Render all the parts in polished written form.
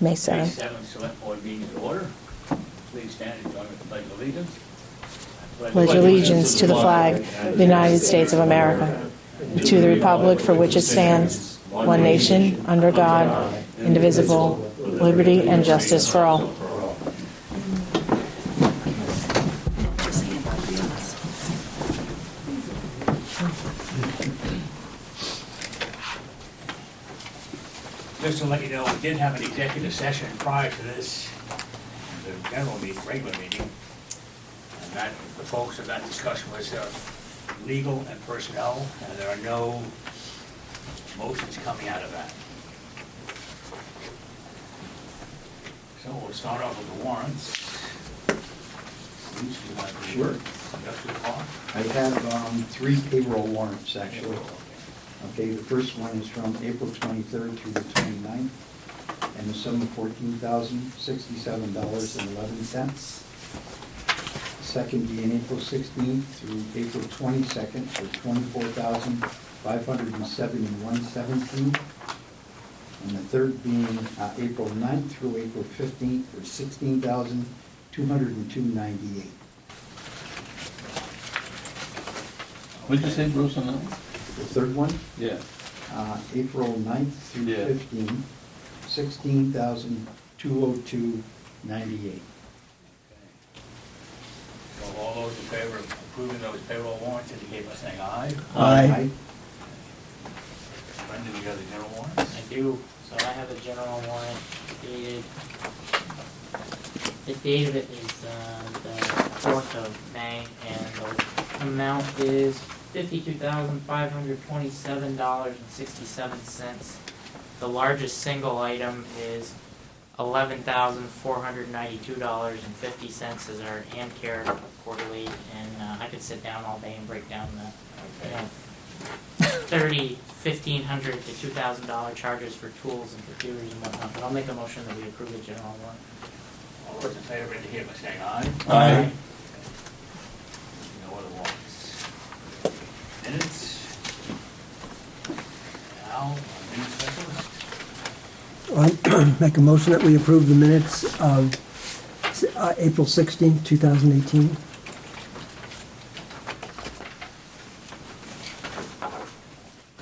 May May 7th. 7th Select Board meeting to order. Please stand and join with the Pledge of Allegiance. Pledge allegiance to the flag of the United States of America, and to the republic for which it stands, one nation, under God, indivisible, with liberty and justice for all. Just to let you know, we did have an executive session prior to this, the general meeting, regular meeting, and that, the focus of that discussion was legal and personnel, and there are no motions coming out of that. So we'll start off with the warrants. Bruce, you have the Sure. industrial park? I have 3 payroll warrants, actually. Okay, the first one is from April 23rd through the 29th, and the sum of $14,067.11. Second being April 16th through April 22nd for $24,571.17. And the third being April 9th through April 15th for $16,202.98. What did you say, Bruce, on that one? The third one? Yeah. April 9th through Yeah. 15th, $16,202.98. So all those in favor of approving those payroll warrants indicate by saying aye. Aye. Brendan, you got the general warrants? I do. So I have a general warrant dated, the date of it is the 4th of May, and the amount is $52,527.67. The largest single item is $11,492.50 as our hand care quarterly, and I could sit down all day and break down the, $1,500 to $2,000 charges for tools and computers and whatnot, but I'll make a motion that we approve the general warrant. All those in favor indicate by saying aye. Aye. No other warrants. Minutes. Al, minute specialist. I make a motion that we approve the minutes of April 16, 2018.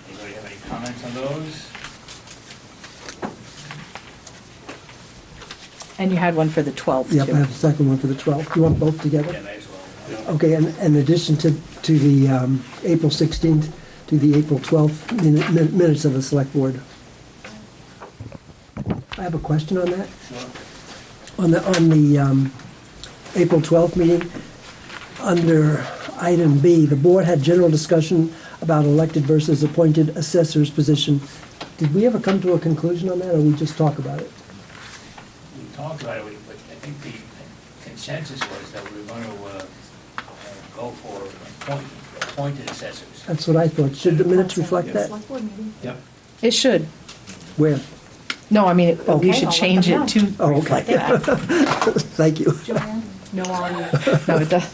Anybody have any comments on those? And you had one for the 12th, Yep, I too. have a second one for the 12th. You want both together? Yeah, may as well. Okay, and in addition to the April 16th, to the April 12th minutes of the Select Board. I have a question on that. Sure. On the April 12th meeting, under item B, the board had general discussion about elected versus appointed assessor's position. Did we ever come to a conclusion on that, or we just talk about it? We talked about it, but I think the consensus was that we were going to go for appointed assessors. That's what I thought. Should the minutes reflect that? Yep. It should. Where? No, I mean, Oh. we should change it to Oh, reflect okay. that. Thank you. No, it does.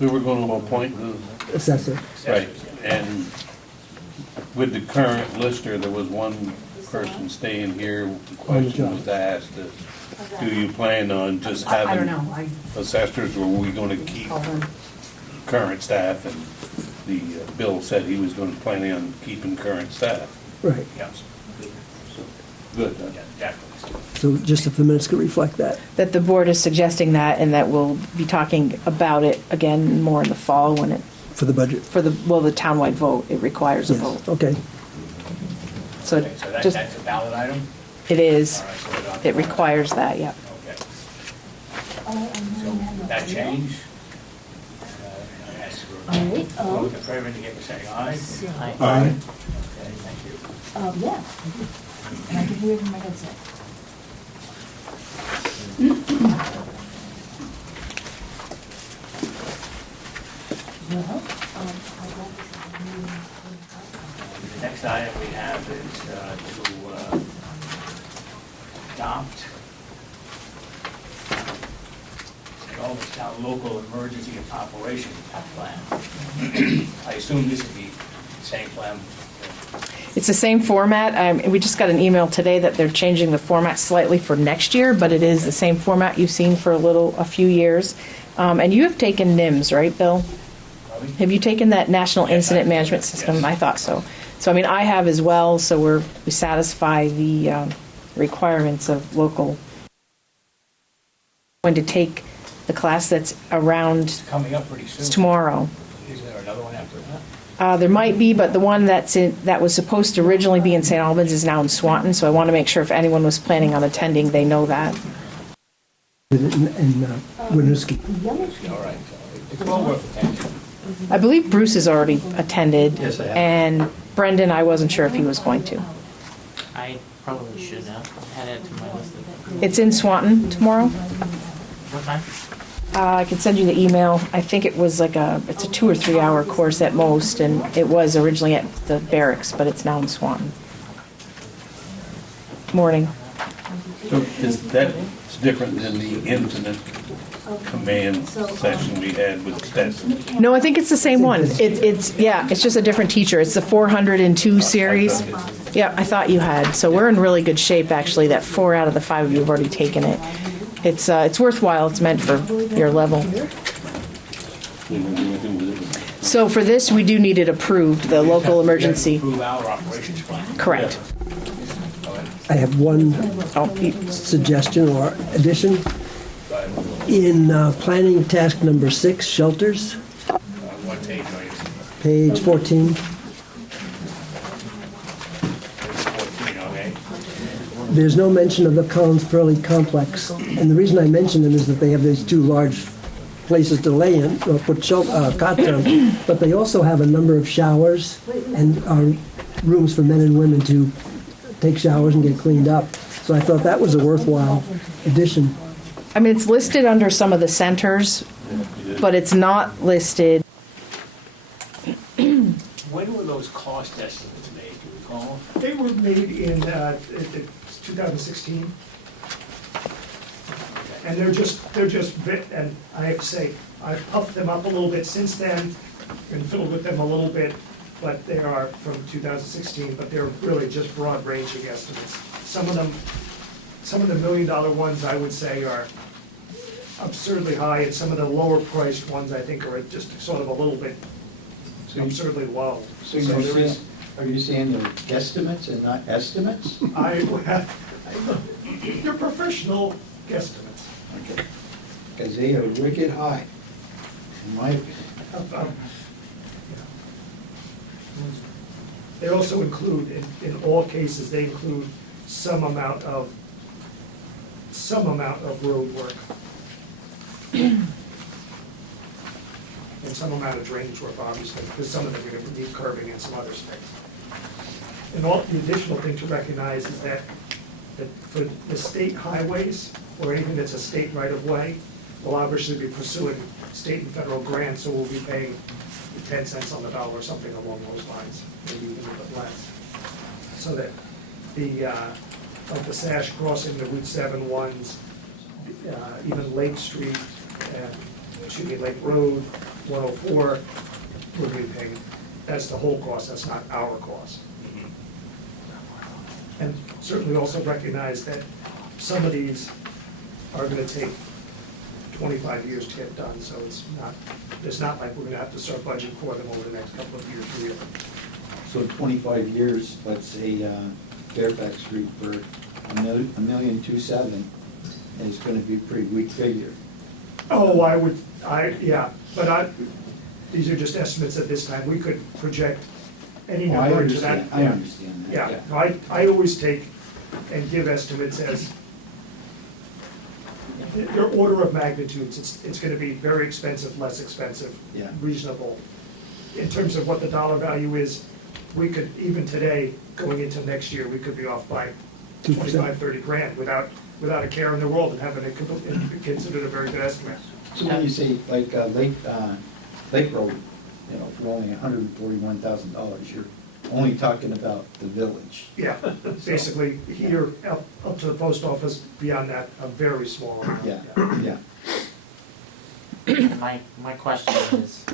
We were going to appoint the, Assessor. right, and with the current lister, there was one person staying here. The question was asked, do you plan on just I having don't know, assessors, or are we going to keep current staff? And the Bill said he was going to plan on keeping current staff. Right. Yes. Good. Yeah, definitely. So just if the minutes could reflect that. That the board is suggesting that, and that we'll be talking about it again more in the fall when it, For the budget. for the townwide vote, it requires a Yes. vote. Okay. So Okay, so just, that's a valid item? it is, All right, so we're on- it requires that, yeah. Okay. So that change? Ask for, All right, all those in favor indicate by saying aye. Aye. Aye. Okay, thank you. yeah, and I can hear it in my headset. Well, The next item we have is to adopt Albans Town Local Emergency Operation Plan. I assume this is the same plan. It's the same format. We just got an email today that they're changing the format slightly for next year, but it is the same format you've seen for a few years. And you have taken NIMS, right, Bill? Have you taken that National Incident Management System? Yes. I thought so. So, I mean, I have as well, so we satisfy the requirements of local. I'm going to take the class that's around Coming up pretty soon. tomorrow. Is there another one after that? There might be, but the one that was supposed to originally be in St. Albans is now in Swanton, so I want to make sure if anyone was planning on attending, they know that. In Winooski. All right. It's well worth attention. I believe Bruce has already attended. Yes, I have. And Brendan, I wasn't sure if he was going to. I probably should have. Add it to my list. It's in Swanton tomorrow. What time? I can send you the email. I think it was it's a 2 or 3 hour course at most, and it was originally at the barracks, but it's now in Swanton. Morning. So is that different than the incident command session we had with Stetson? No, I think it's the same one. It's just a different teacher. It's the 402 series. Yeah, I thought you had. So we're in really good shape, actually, that 4 out of the 5 of you have already taken it. It's worthwhile. It's meant for your level. So for this, we do need it approved, the local emergency. Approve our operations plan. Correct. I have one Oh, suggestion or addition. In planning task number 6, shelters, What page are you? page 14, 14, okay? there's no mention of the Collins Pearly complex. And the reason I mention them is that they have these 2 large places to lay in, or put cots on, but they also have a number of showers and rooms for men and women to take showers and get cleaned up. So I thought that was a worthwhile addition. I mean, it's listed under some of the centers, but it's not listed. When were those cost estimates made, do you recall? They were made in 2016. And they're just, and I have to say, I've puffed them up a little bit since then and fiddled with them a little bit, but they are from 2016, but they're really just broad ranging estimates. Some of the $1 million ones I would say are absurdly high, and some of the lower priced ones I think are just sort of a little bit absurdly low. So there you're is- saying, are you saying they're guesstimates and not estimates? They're professional guesstimates. Okay. Because they are wicked high, in my opinion. They also include, in all cases, they include some amount of road work. And some amount of drainage work, obviously, because some of them are going to need curbing and some other things. And the additional thing to recognize is that for the state highways, or anything that's a state right-of-way, we'll obviously be pursuing state and federal grants, so we'll be paying 10 cents on the dollar or something along those lines, maybe even a bit less. So that like the Sash Crossing, the Route 7 ones, even Lake Street, Lake Road, 104, we'll be paying. That's the whole cost, that's not our cost. And certainly also recognize that some of these are gonna take 25 years to get done, so it's not like we're gonna have to start budgeting for them over the next couple of years either. So 25 years, let's say Fairfax Street for $1,270,000 is gonna be a pretty weak figure. Oh, these are just estimates at this time. We could project any Oh, I number into that. understand, I understand that. Yeah, no, I always take and give estimates as their order of magnitudes. It's gonna be very expensive, less expensive, Yeah. reasonable. In terms of what the dollar value is, we could, even today, going into next year, we could be off by 25, 30 grand without a care in the world and having it considered a very good estimate. So when you say like Lake Road, for only $141,000, you're only talking about the village. Yeah, basically, here, up to the post office, beyond that, a very small amount. Yeah, yeah. My question is,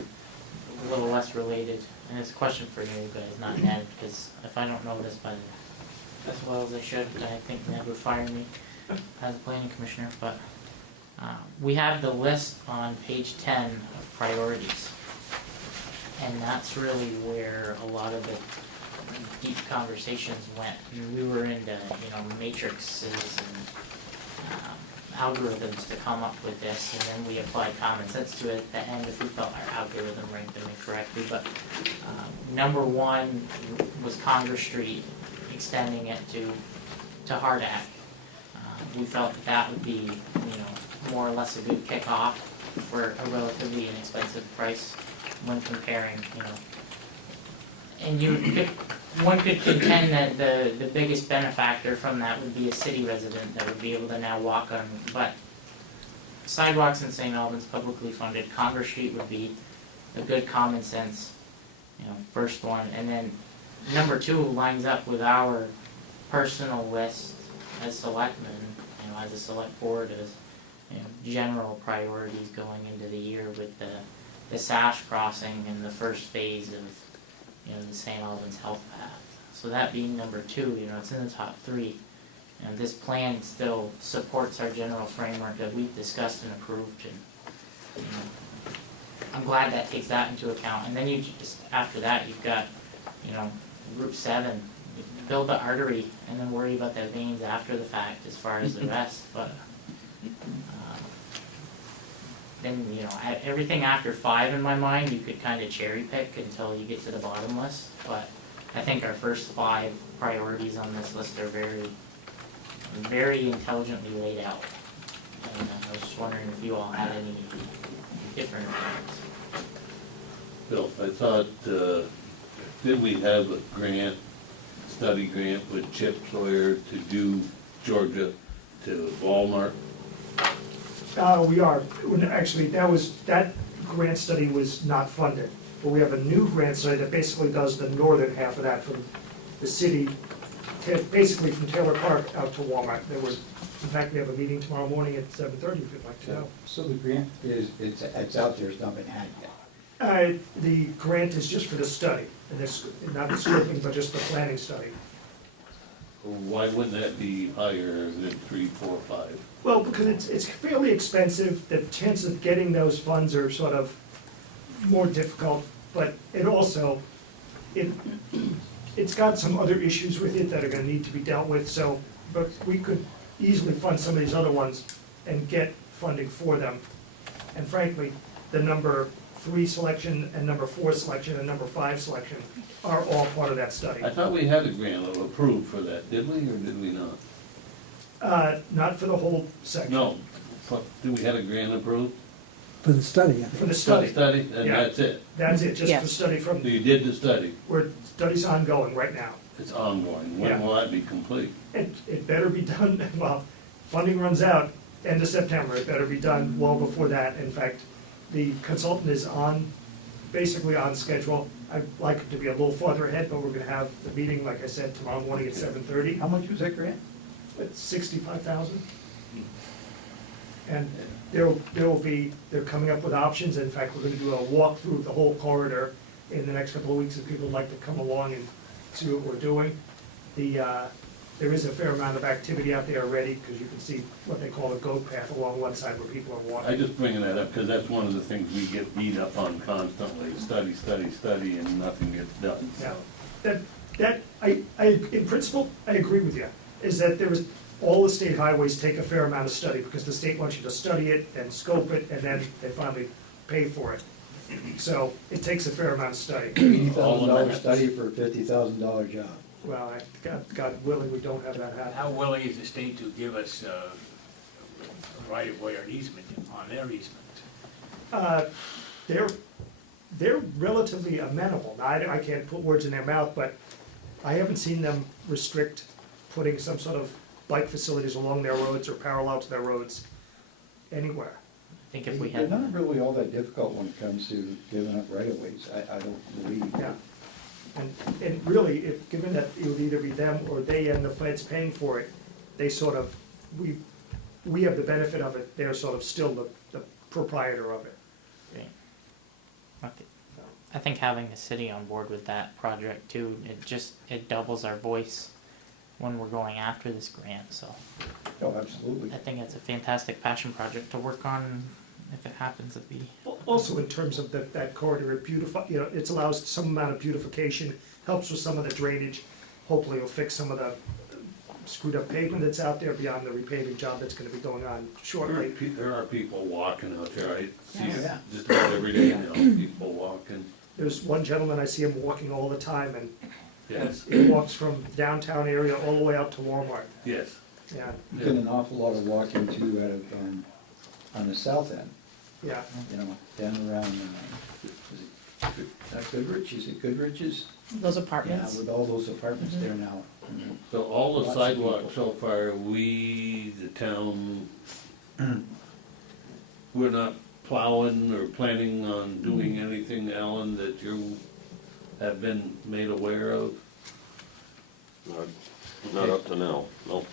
a little less related, and it's a question for you guys, not Ned, because if I don't know this as well as I should, I think Ned would fire me as a planning commissioner, but we have the list on page 10 of priorities, and that's really where a lot of the deep conversations went. I mean, we were into, matrices and algorithms to come up with this, and then we applied common sense to it at the end if we felt our algorithm ranked them incorrectly. But number one was Congress Street, extending it to Hardak. We felt that would be, more or less a good kickoff for a relatively inexpensive price when comparing, and one could contend that the biggest benefactor from that would be a city resident that would be able to now walk on, but sidewalks in St. Albans publicly funded. Congress Street would be a good common sense, first one, and then number two lines up with our personal list as selectmen, as a select board, as general priorities going into the year with the Sash crossing and the first phase of the St. Albans Health Path. So that being number two, it's in the top three. And this plan still supports our general framework that we've discussed and approved. And I'm glad that takes that into account. And then you just, after that, you've got, Route 7. Build the artery and then worry about the veins after the fact as far as the rest. But then, everything after 5 in my mind, you could kind of cherry pick until you get to the bottom list. But I think our first 5 priorities on this list are very, very intelligently laid out. And I was just wondering if you all had any different opinions. Bill, I thought, did we have a study grant with Chip Sawyer to do Georgia to Walmart? We are. Actually, that grant study was not funded. But we have a new grant study that basically does the northern half of that from the city, basically from Taylor Park out to Walmart. In fact, we have a meeting tomorrow morning at 7:30 if you'd like to know. So the grant it's out there, it's not been had yet. The grant is just for the study, and this, not the scoping, but just the planning study. Why wouldn't that be higher than 3, 4, 5? Well, because it's fairly expensive. The chance of getting those funds are sort of more difficult, but it's got some other issues with it that are gonna need to be dealt with, so, but we could easily fund some of these other ones and get funding for them. And frankly, the number 3 selection and number 4 selection and number 5 selection are all part of that study. I thought we had a grant approved for that, did we, or did we not? Not for the whole section. No, did we have a grant approved? For the study, I For think. the study. Study, and Yeah. that's it? That's it, just Yes. the study from, So you did the study, study's ongoing right now. it's ongoing, Yeah. when will that be complete? It better be done, well, funding runs out end of September, it better be done well before that. In fact, the consultant is basically on schedule. I'd like it to be a little farther ahead, but we're gonna have the meeting, like I said, tomorrow morning at 7:30. How much was that grant? It's 65,000. And they're coming up with options. In fact, we're gonna do a walkthrough of the whole corridor in the next couple of weeks if people would like to come along and see what we're doing. There is a fair amount of activity out there already, because you can see what they call a goat path along one side where people are I walking. just bringing that up, because that's one of the things we get beat up on constantly, study, and nothing gets done, Yeah, so. in principle, I agree with you, is that all the state highways take a fair amount of study, because the state wants you to study it and scope it, and then they finally pay for it. So it takes a fair amount of study. $80,000 study for a $50,000 job. Well, God willing, we don't have that happen. How willing is the state to give us a right of way or an easement on their easement? They're relatively amenable. Now, I can't put words in their mouth, but I haven't seen them restrict putting some sort of bike facilities along their roads or parallel to their roads anywhere. I think if we They're had, not really all that difficult when it comes to giving up right-of-ways, I don't believe. Yeah. And really, given that it would either be them or they and the feds paying for it, they sort of, we have the benefit of it, they're sort of still the proprietor of it. okay. I think having the city on board with that project too, it doubles our voice when we're going after this grant, so Oh, absolutely. I think it's a fantastic passion project to work on if it happens to be. Also, in terms of that corridor, it beautify, you know, it allows some amount of beautification, helps with some of the drainage. Hopefully it'll fix some of the screwed up pavement that's out there beyond the repaving job that's gonna be going on shortly. There are people walking out there, I see Yeah. just about every day now, people walking. There's one gentleman, I see him walking all the time, and Yes, he walks from downtown area all the way up to Walmart, yes. yeah, You've done an awful lot of walking too out of, on the south end, yeah. you know, down around, is it not Goodrich, is it Goodrich's? Those Yeah, apartments. with all those apartments there now. So all the Lots of sidewalks people. so far, we, the town, we're not plowing or planning on doing anything, Alan, that you have been made aware of? Not up to now, no.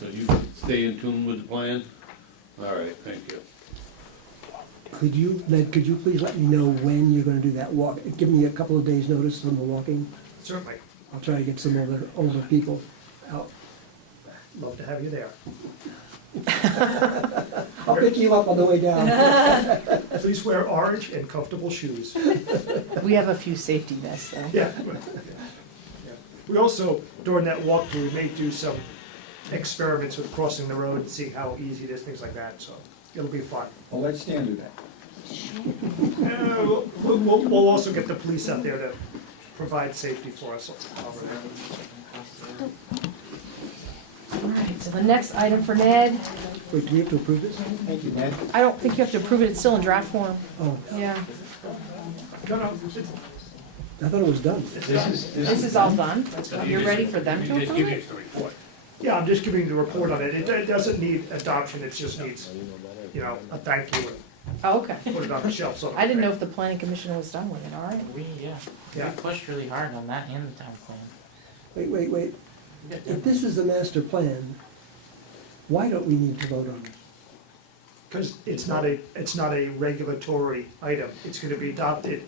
So you stay in tune with the plan? All right, thank you. Could you, Ned, could you please let me know when you're gonna do that walk? Give me a couple of days' notice on the walking. Certainly, I'll try to get some older people out. love to have you there. I'll pick you up on the way down. Please wear orange and comfortable shoes. We have a few safety vests, though. Yeah. Yeah. We also, during that walkthrough, we may do some experiments with crossing the road and seeing how easy it is, things like that, so it'll be fun. Well, let's stand do that. We'll also get the police out there to provide safety for us over there. All right, so the next item for Ned, Wait, do we have to approve this? Thank you, Ned. I don't think you have to approve it, it's still in draft form. Oh, Yeah. No, no, I thought it was done. it's This is all done. You're ready for them to You just approve give it? us the report. yeah, I'm just giving you the report on it. It doesn't need adoption, it just needs, you know, a thank you Oh, okay. and put it on the shelf, so. I didn't know if the planning commission was done with it, all right. We Yeah. pushed really hard on that and the town plan. Wait. If this is the master plan, why don't we need to vote on it? Because it's not a regulatory item. It's gonna be adopted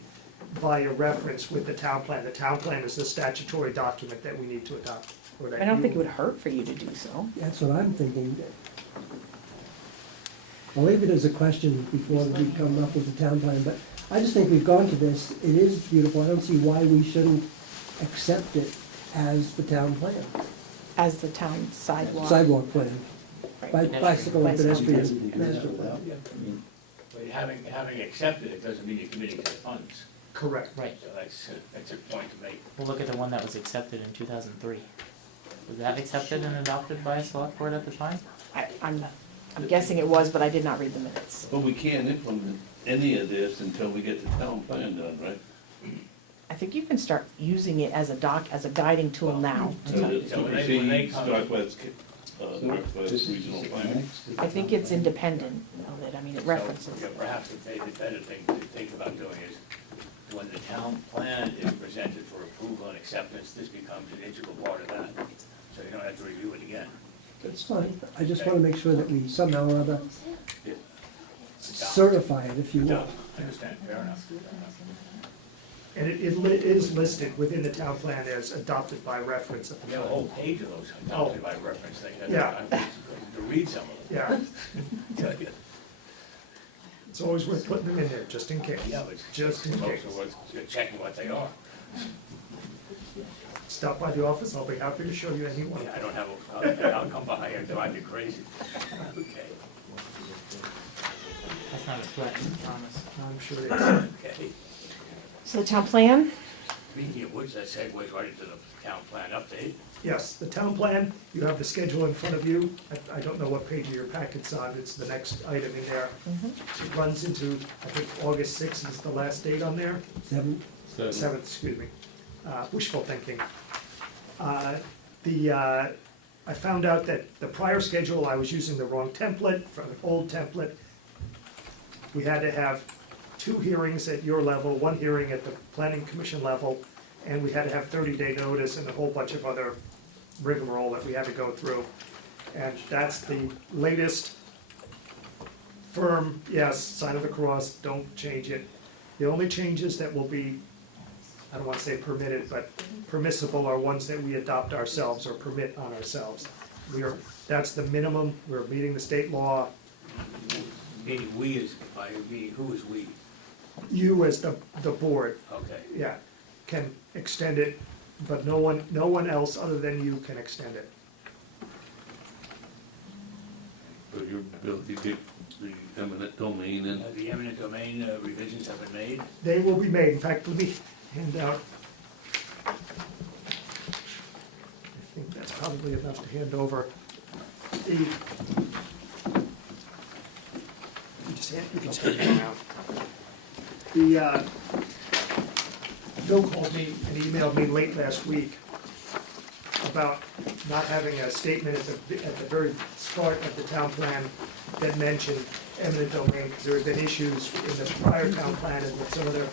via reference with the town plan. The town plan is the statutory document that we need to adopt. or that I don't you- think it would hurt for you to do so. That's what I'm thinking. I'll leave it as a question before we come up with the town plan, but I just think we've gone to this. It is beautiful. I don't see why we shouldn't accept it as the town plan, As the town sidewalk. sidewalk plan, Right. bicycle and Bicycle. pedestrian master plan. I mean, But having accepted it doesn't mean you're committing to the funds. Correct. Right. So that's a point to make. Well, look at the one that was accepted in 2003. Was that accepted and adopted by a select board at the time? I'm guessing it was, but I did not read the minutes. But we can't implement any of this until we get the town plan done, right? I think you can start using it as a guiding tool now. So it So when they supersedes come- Northwest so Northwest this is Regional just Plan. next. I think it's independent of it, I mean, it references. So, yeah, perhaps the better thing to think about doing is, when the town plan is presented for approval and acceptance, this becomes an integral part of that. So you don't have to review it again. That's fine. I just want to make sure that we somehow or other Yeah. certify it, if you No, will. I understand, fair enough. And it is listed within the town plan as adopted by reference at We the have a time. whole page of those adopted by reference things. Yeah. To read some of them. Yeah, it's always worth putting them in there, just in case. Yeah, but it's Just in case. also worth checking what they are. Stop by the office, I'll be happy to show you any one. Yeah, I don't have, I'll come by and drive you crazy. Okay, That's not a threat, I promise. I'm sure it is. okay. So the town plan, Speaking of which, that segues right into the town plan update. Yes, the town plan, you have the schedule in front of you. I don't know what page of your packet's on, it's the next item in there. It runs into, I think, August 6th is the last date on there. 7th, excuse me. Wishful thinking. I found out that the prior schedule, I was using the wrong template, from an old template. We had to have 2 hearings at your level, 1 hearing at the planning commission level, and we had to have 30-day notice and a whole bunch of other rigmarole that we had to go through. And that's the latest firm, yes, sign of the cross, don't change it. The only changes that will be, I don't want to say permitted, but permissible are ones that we adopt ourselves or permit on ourselves. That's the minimum, we're meeting the state law. Meaning we is, by me, who is we? You as the board, Okay. yeah, can extend it, but no one else other than you can extend it. But your bill, you get the eminent domain in. The eminent domain revisions have been made. They will be made, in fact, let me hand out. I think that's probably enough to hand over. You can just hand it around. Bill called me and emailed me late last week about not having a statement at the very start of the town plan that mentioned eminent domain, because there had been issues in the prior town plan and with some of their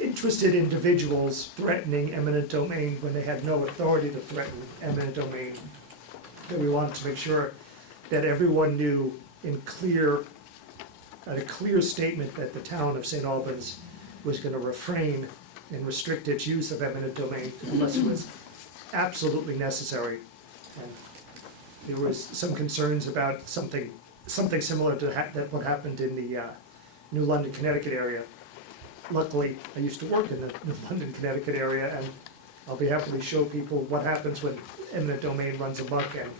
interested individuals threatening eminent domain when they had no authority to threaten eminent domain. That we wanted to make sure that everyone knew in a clear statement that the town of St. Albans was going to refrain and restrict its use of eminent domain unless it was absolutely necessary. And there was some concerns about something similar to that what happened in the New London, Connecticut area. Luckily, I used to work in the New London, Connecticut area, and I'll be happy to show people what happens when eminent domain runs amok and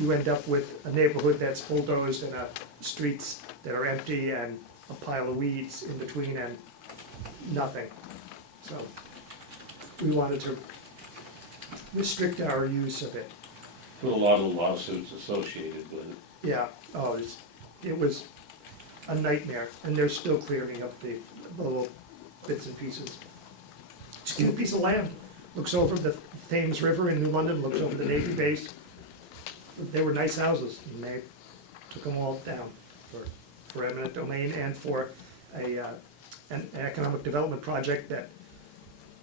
you end up with a neighborhood that's bulldozed and streets that are empty and a pile of weeds in between and nothing. So we wanted to restrict our use of it. With a lot of lawsuits associated with it. Yeah, it was a nightmare, and they're still clearing up the little bits and pieces. It's a cute piece of land. Looks over the Thames River in New London, looks over the Navy base. They were nice houses, and they took them all down for eminent domain and for an economic development project that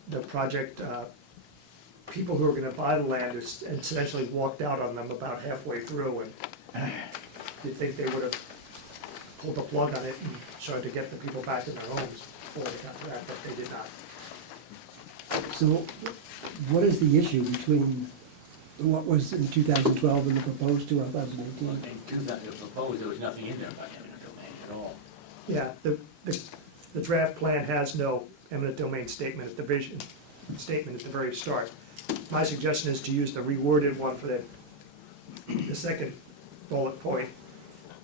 the project, people who were gonna buy the land essentially walked out on them about halfway through, and you'd think they would have pulled the plug on it and tried to get the people back in their homes before they got that, but they did not. So what is the issue between what was in 2012 and the proposed 2018? In the proposed, there was nothing in there about eminent domain at all. Yeah, the draft plan has no eminent domain statement at the very start. My suggestion is to use the reworded one for the second bullet point,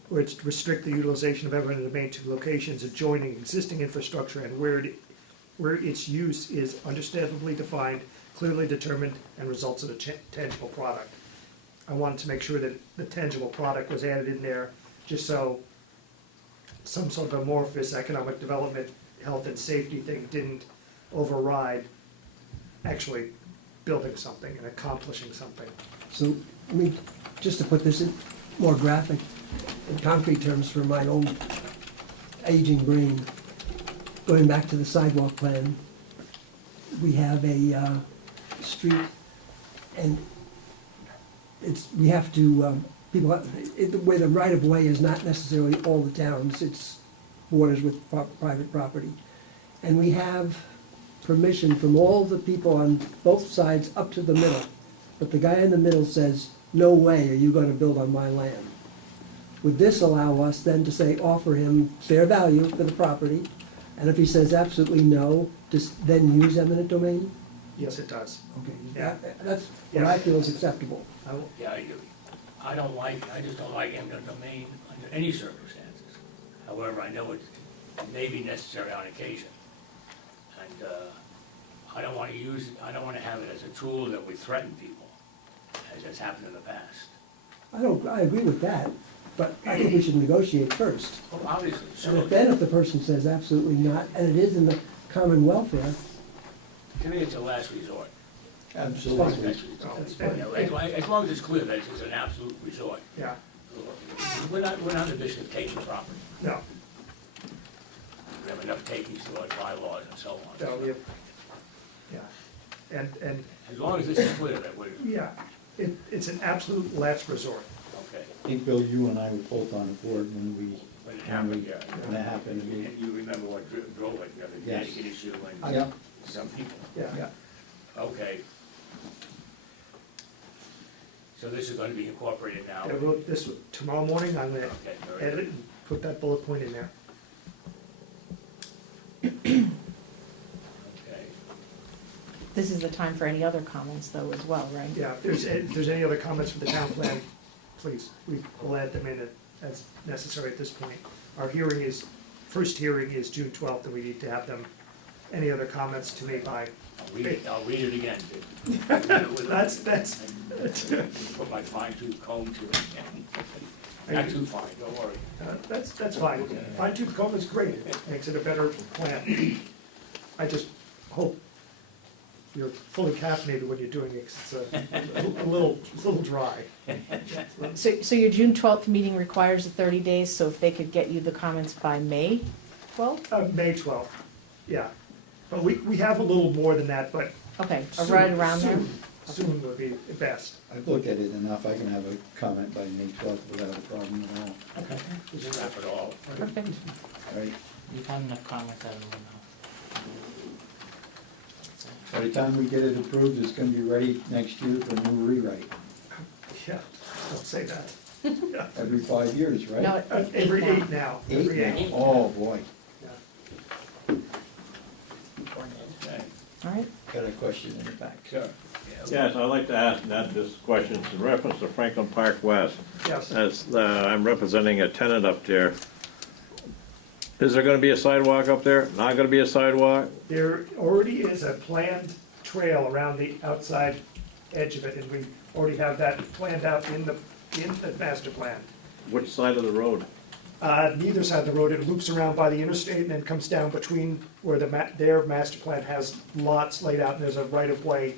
where it's restrict the utilization of eminent domain to locations adjoining existing infrastructure and where its use is understandably defined, clearly determined, and results in a tangible product. I wanted to make sure that the tangible product was added in there, just so some sort of amorphous economic development, health and safety thing didn't override actually building something and accomplishing something. So, I mean, just to put this in more graphic, in concrete terms for my own aging brain, going back to the sidewalk plan, we have a street, and we have to, where the right-of-way is not necessarily all the towns, it's borders with private property. And we have permission from all the people on both sides up to the middle. But the guy in the middle says, no way are you going to build on my land. Would this allow us then to say, offer him fair value for the property, and if he says absolutely no, just then use eminent domain? Yes, it does. Okay, Yeah. that's what I feel is acceptable. Yeah, I just don't like eminent domain under any circumstances. However, I know it may be necessary on occasion. And I don't want to have it as a tool that we threaten people, as has happened in the past. I agree with that, but I think we should negotiate first. Well, obviously, And so then if the person says absolutely not, and it is in the common welfare, to me, it's a last resort. Absolutely. You know, as long as it's clear that it's an absolute resort. Yeah, We're not in the business of taking property. no, We have enough takings through our bylaws and so on. no, yeah. And, As long as this is clear that we're, yeah, it's an absolute last resort. Okay. I think, Bill, you and I were both on the board when When it happened, yeah. when it happened. And you remember what drove it, the Yes. Connecticut issue Yeah. and some people. Yeah. Okay. So this is gonna be incorporated now? I wrote this, tomorrow morning, I'm gonna Okay, all right. edit it and put that bullet point in there. Okay. This is the time for any other comments, though, as well, right? Yeah, if there's any other comments from the town plan, please, we will add them in as necessary at this point. Our first hearing is June 12th, and we need to have them, any other comments to me by, I'll read it again. that's, Put my fine tooth comb to it again. Not too fine, don't worry. that's fine. Fine tooth comb is great, it makes it a better plan. I just hope you're fully caffeinated when you're doing it, 'cause it's a little dry. So your June 12th meeting requires the 30 days, so if they could get you the comments by May 12th? May 12th, yeah. But we have a little more than that, but Okay, right around there? soon would be best. I've looked at it enough, I can have a comment by May 12th without a problem at all. Okay. Just wrap it all. Perfect. All right, You've had enough comments out of them by the time we get it approved, it's gonna be ready next year for a new rewrite, Yeah, don't say that. Yeah. every 5 years, right? No, Every now. 8 now. Eight Every now, eight. oh, boy, Yeah. Okay, All right. got a question in the back. sure. Yeah. Yes, I'd like to ask Ned this question in reference to Franklin Park West. Yes, As I'm representing a tenant up there, is there gonna be a sidewalk up there? Not gonna be a sidewalk? there already is a planned trail around the outside edge of it, and we already have that planned out in the master plan. Which side of the road? Neither side of the road, it loops around by the interstate and then comes down between where their master plan has lots laid out, and there's a right-of-way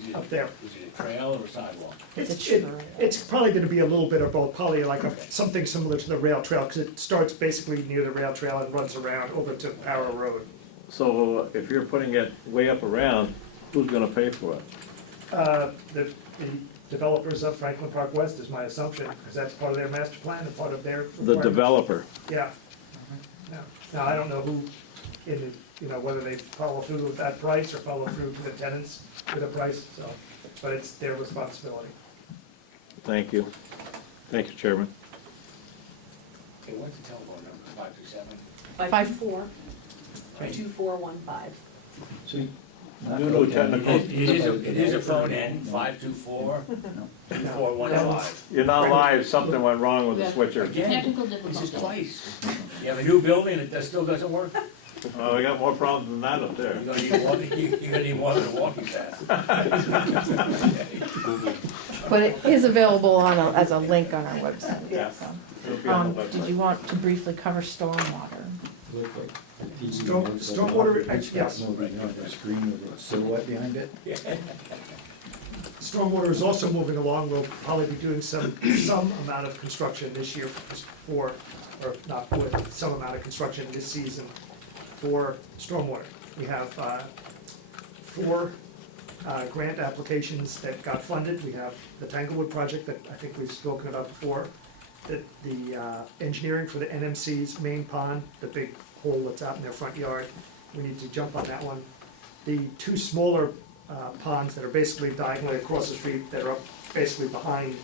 Is it- up there. Is it a trail or a sidewalk? It's probably gonna be a little bit of both, probably like something similar to the rail trail, because it starts basically near the rail trail and runs around over to Arrow Road. So if you're putting it way up around, who's gonna pay for it? The developers of Franklin Park West is my assumption, because that's part of their master plan and part of their. The developer. Yeah. Now, I don't know who, whether they follow through with that price or follow through to the tenants with a price, so, but it's their responsibility. Thank you. Thank you, Chairman. Okay, what's the telephone number, 527? 524-2415. See? Due to a technical- It is a phone in, 524-2415. You're not live, something went wrong with the switcher. Again, Technical this is difficulty. twice. You have a new building and it still doesn't work? Oh, we got more problems than that up there. You're gonna need more than a walking path. But it is available as a link on our website. Yes. so. It'll be on the Did website. you want to briefly cover stormwater? Look like a TV Stormwater, yes. Moving on the screen with a silhouette behind it. Stormwater is also moving along. We'll probably be doing some amount of construction this year or not with, some amount of construction this season for stormwater. We have 4 grant applications that got funded. We have the Tanglewood project that I think we've spoken about before. The engineering for the NMC's main pond, the big hole that's out in their front yard. We need to jump on that one. The 2 smaller ponds that are basically diagonally across the street, that are up basically behind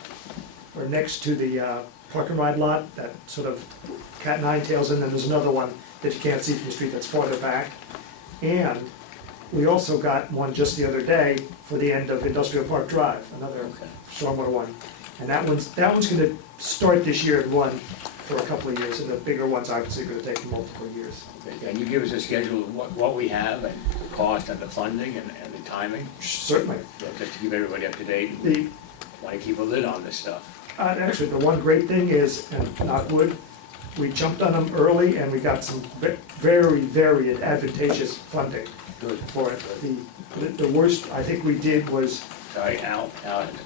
or next to the park and ride lot, that sort of cat nine tails in, and there's another one that you can't see from the street that's farther back. And we also got one just the other day for the end of Industrial Park Drive, another stormwater one. And that one's gonna start this year and run for a couple of years, and the bigger ones obviously are gonna take multiple years. Okay, can you give us a schedule of what we have and the cost and the funding and the timing? Certainly. Just to keep everybody up to date. The, Want to keep a lid on this stuff. Actually, the one great thing is, and knock wood, we jumped on them early and we got some very, very advantageous funding Good. for it. The worst I think we did was, Sorry, Al,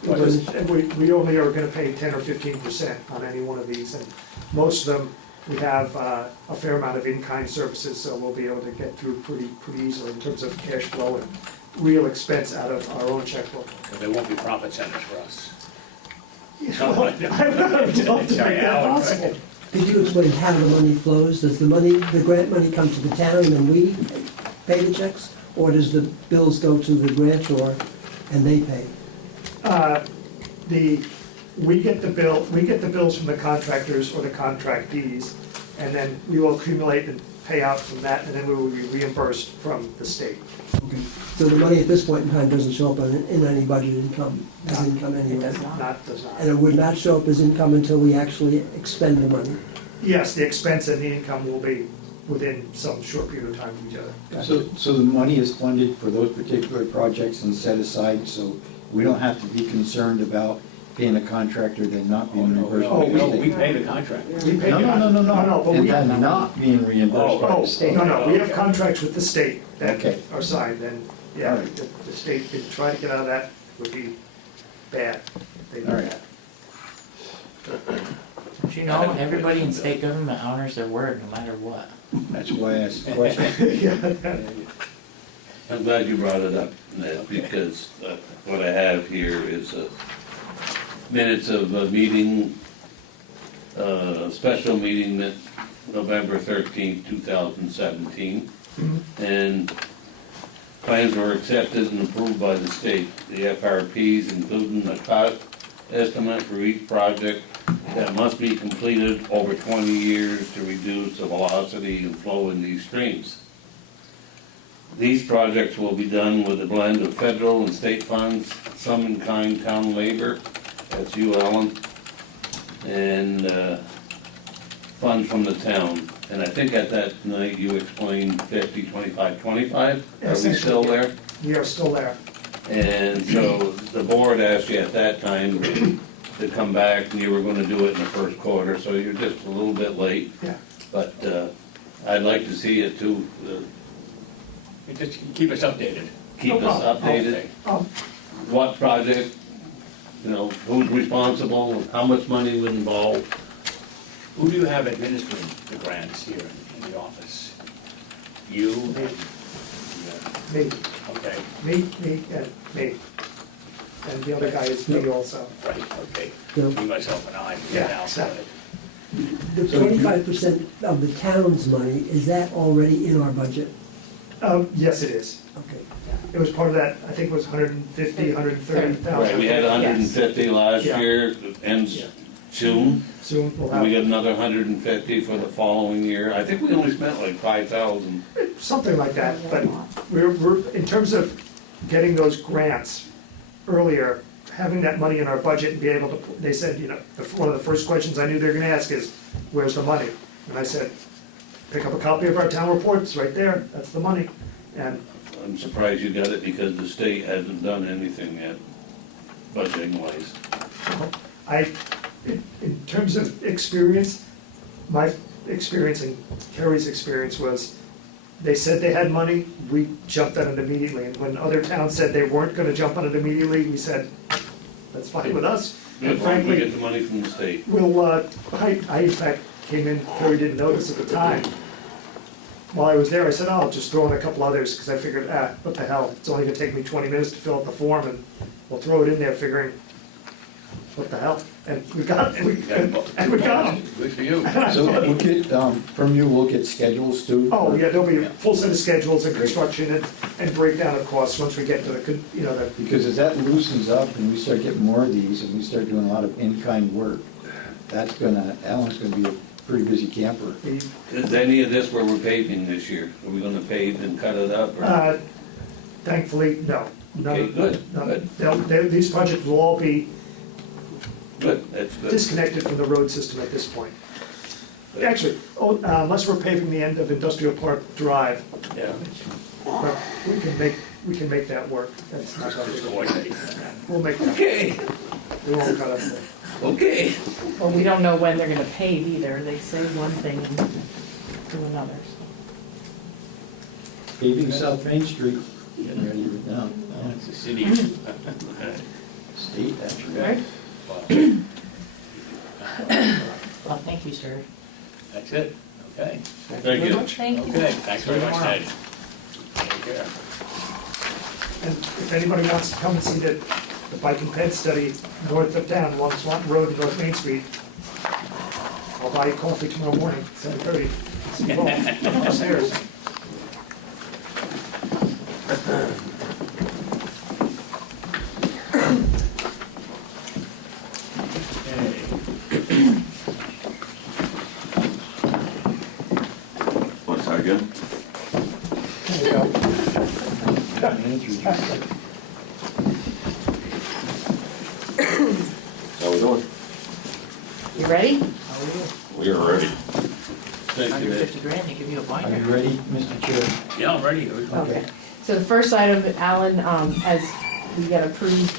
we only are gonna pay 10 or 15% on any one of these, and most of them, we have a fair amount of in-kind services, so we'll be able to get through pretty easily in terms of cash flow and real expense out of our own checkbook. there won't be profit centers for us. Well, I would love to make that possible. Could you explain how the money flows? Does the money, the grant money come to the town and we pay the checks? Or does the bills go to the grantor and they pay? We get the bills from the contractors or the contractees, and then we will accumulate and pay out from that, and then we will be reimbursed from the state. Okay. So the money at this point in time doesn't show up in any budget income, as No, income It anyway? does not. And it would not show up as income until we actually expend the money? Yes, the expense and the income will be within some short period of time from each other. So the money is funded for those particular projects and set aside, so we don't have to be concerned about paying a contractor then not being reimbursed by the No, we state? pay the contract. We pay No, the- no, but and we have, then not being reimbursed by the state. no, we have contracts with the state that Okay. are signed, and, yeah, All right. the state, if try to get out of that would be bad. They do All right. that. Don't you know, everybody in state government honors their word no matter what. That's why I asked the question. Yeah. I'm glad you brought it up, Ned, because what I have here is minutes of a meeting, special meeting that November 13th, 2017. And plans were accepted and approved by the state. The FRPs, including a cost estimate for each project that must be completed over 20 years to reduce the velocity and flow in these streams. These projects will be done with a blend of federal and state funds, some in kind town labor, that's you, Ellen, and funds from the town. And I think at that night you explained 50, 25, 25. Are we still there? We are still there. And so the board asked you at that time to come back, and you were gonna do it in the first quarter, so you're just a little bit late. Yeah. But I'd like to see it too, Just keep us updated. keep No us problem. updated. Oh, What project, you know, who's responsible, how much money would involve. Who do you have administering the grants here in the office? You? Me. Yeah. me, Okay, and me. And the other guy is me also. right, okay. No. Me, myself, and I. Yeah, now. exactly. The 25% of the town's money, is that already in our budget? Yes, it is. Okay. It was part of that, I think it was 150, 130,000. Right, we had 150 last Yeah. year, ends Yeah. June, Soon we'll and we have, got another 150 for the following year. I think we only spent like 5,000. something like that, but we're, in terms of getting those grants earlier, having that money in our budget and be able to, they said, you know, one of the first questions I knew they were gonna ask is, where's the money? And I said, pick up a copy of our town report, it's right there, that's the money. And I'm surprised you got it because the state hasn't done anything yet, budgeting wise. in terms of experience, my experience and Kerry's experience was, they said they had money, we jumped on it immediately. And when other towns said they weren't gonna jump on it immediately, we said, that's fine with us. And As long as we frankly, get the money from the state. we'll, I in fact came in, Kerry didn't notice at the time. While I was there, I said, oh, I'll just throw in a couple others, because I figured, what the hell, it's only gonna take me 20 minutes to fill out the form, and we'll throw it in there figuring, what the hell? And we got, and we got them. Good for you. So we'll get, from you, we'll get schedules too? Oh, yeah, there'll be a full set of schedules and construction and breakdown of costs once we get to the, you know, the, Because as that loosens up and we start getting more of these and we start doing a lot of in-kind work, that's gonna, Alan's gonna be a pretty busy camper. Is any of this where we're paving this year? Are we gonna pave and cut it up? Or? thankfully, no. None Okay, of- good, none- good. These projects will all be Good, that's good. disconnected from the road system at this point. Actually, unless we're paving the end of Industrial Park Drive, Yeah. but we can make that work. That's not a Just big- coordinate. We'll make that, Okay, we won't cut it. okay. Well, we don't know when they're gonna pave either, they say one thing and do another, so. Paving South Main Street, getting ready right now. It's a city. State, actually. Right? Well, Well, thank you, sir. that's it, okay. Thank you. Thank you. Okay, thanks very much, Ned. Take care. And if anybody wants to come and see the the bike and ped study north of town, along Swanton Road to North Main Street. I'll buy you coffee tomorrow morning, 7:30. See you all upstairs. What's that again? There you go. How we doing? You ready? We are ready. Thank you, Dave. 150 grand, they give you a Are binder. you ready, Mr. Chair? Yeah, I'm ready. Okay. So the first item, Alan, as we got approved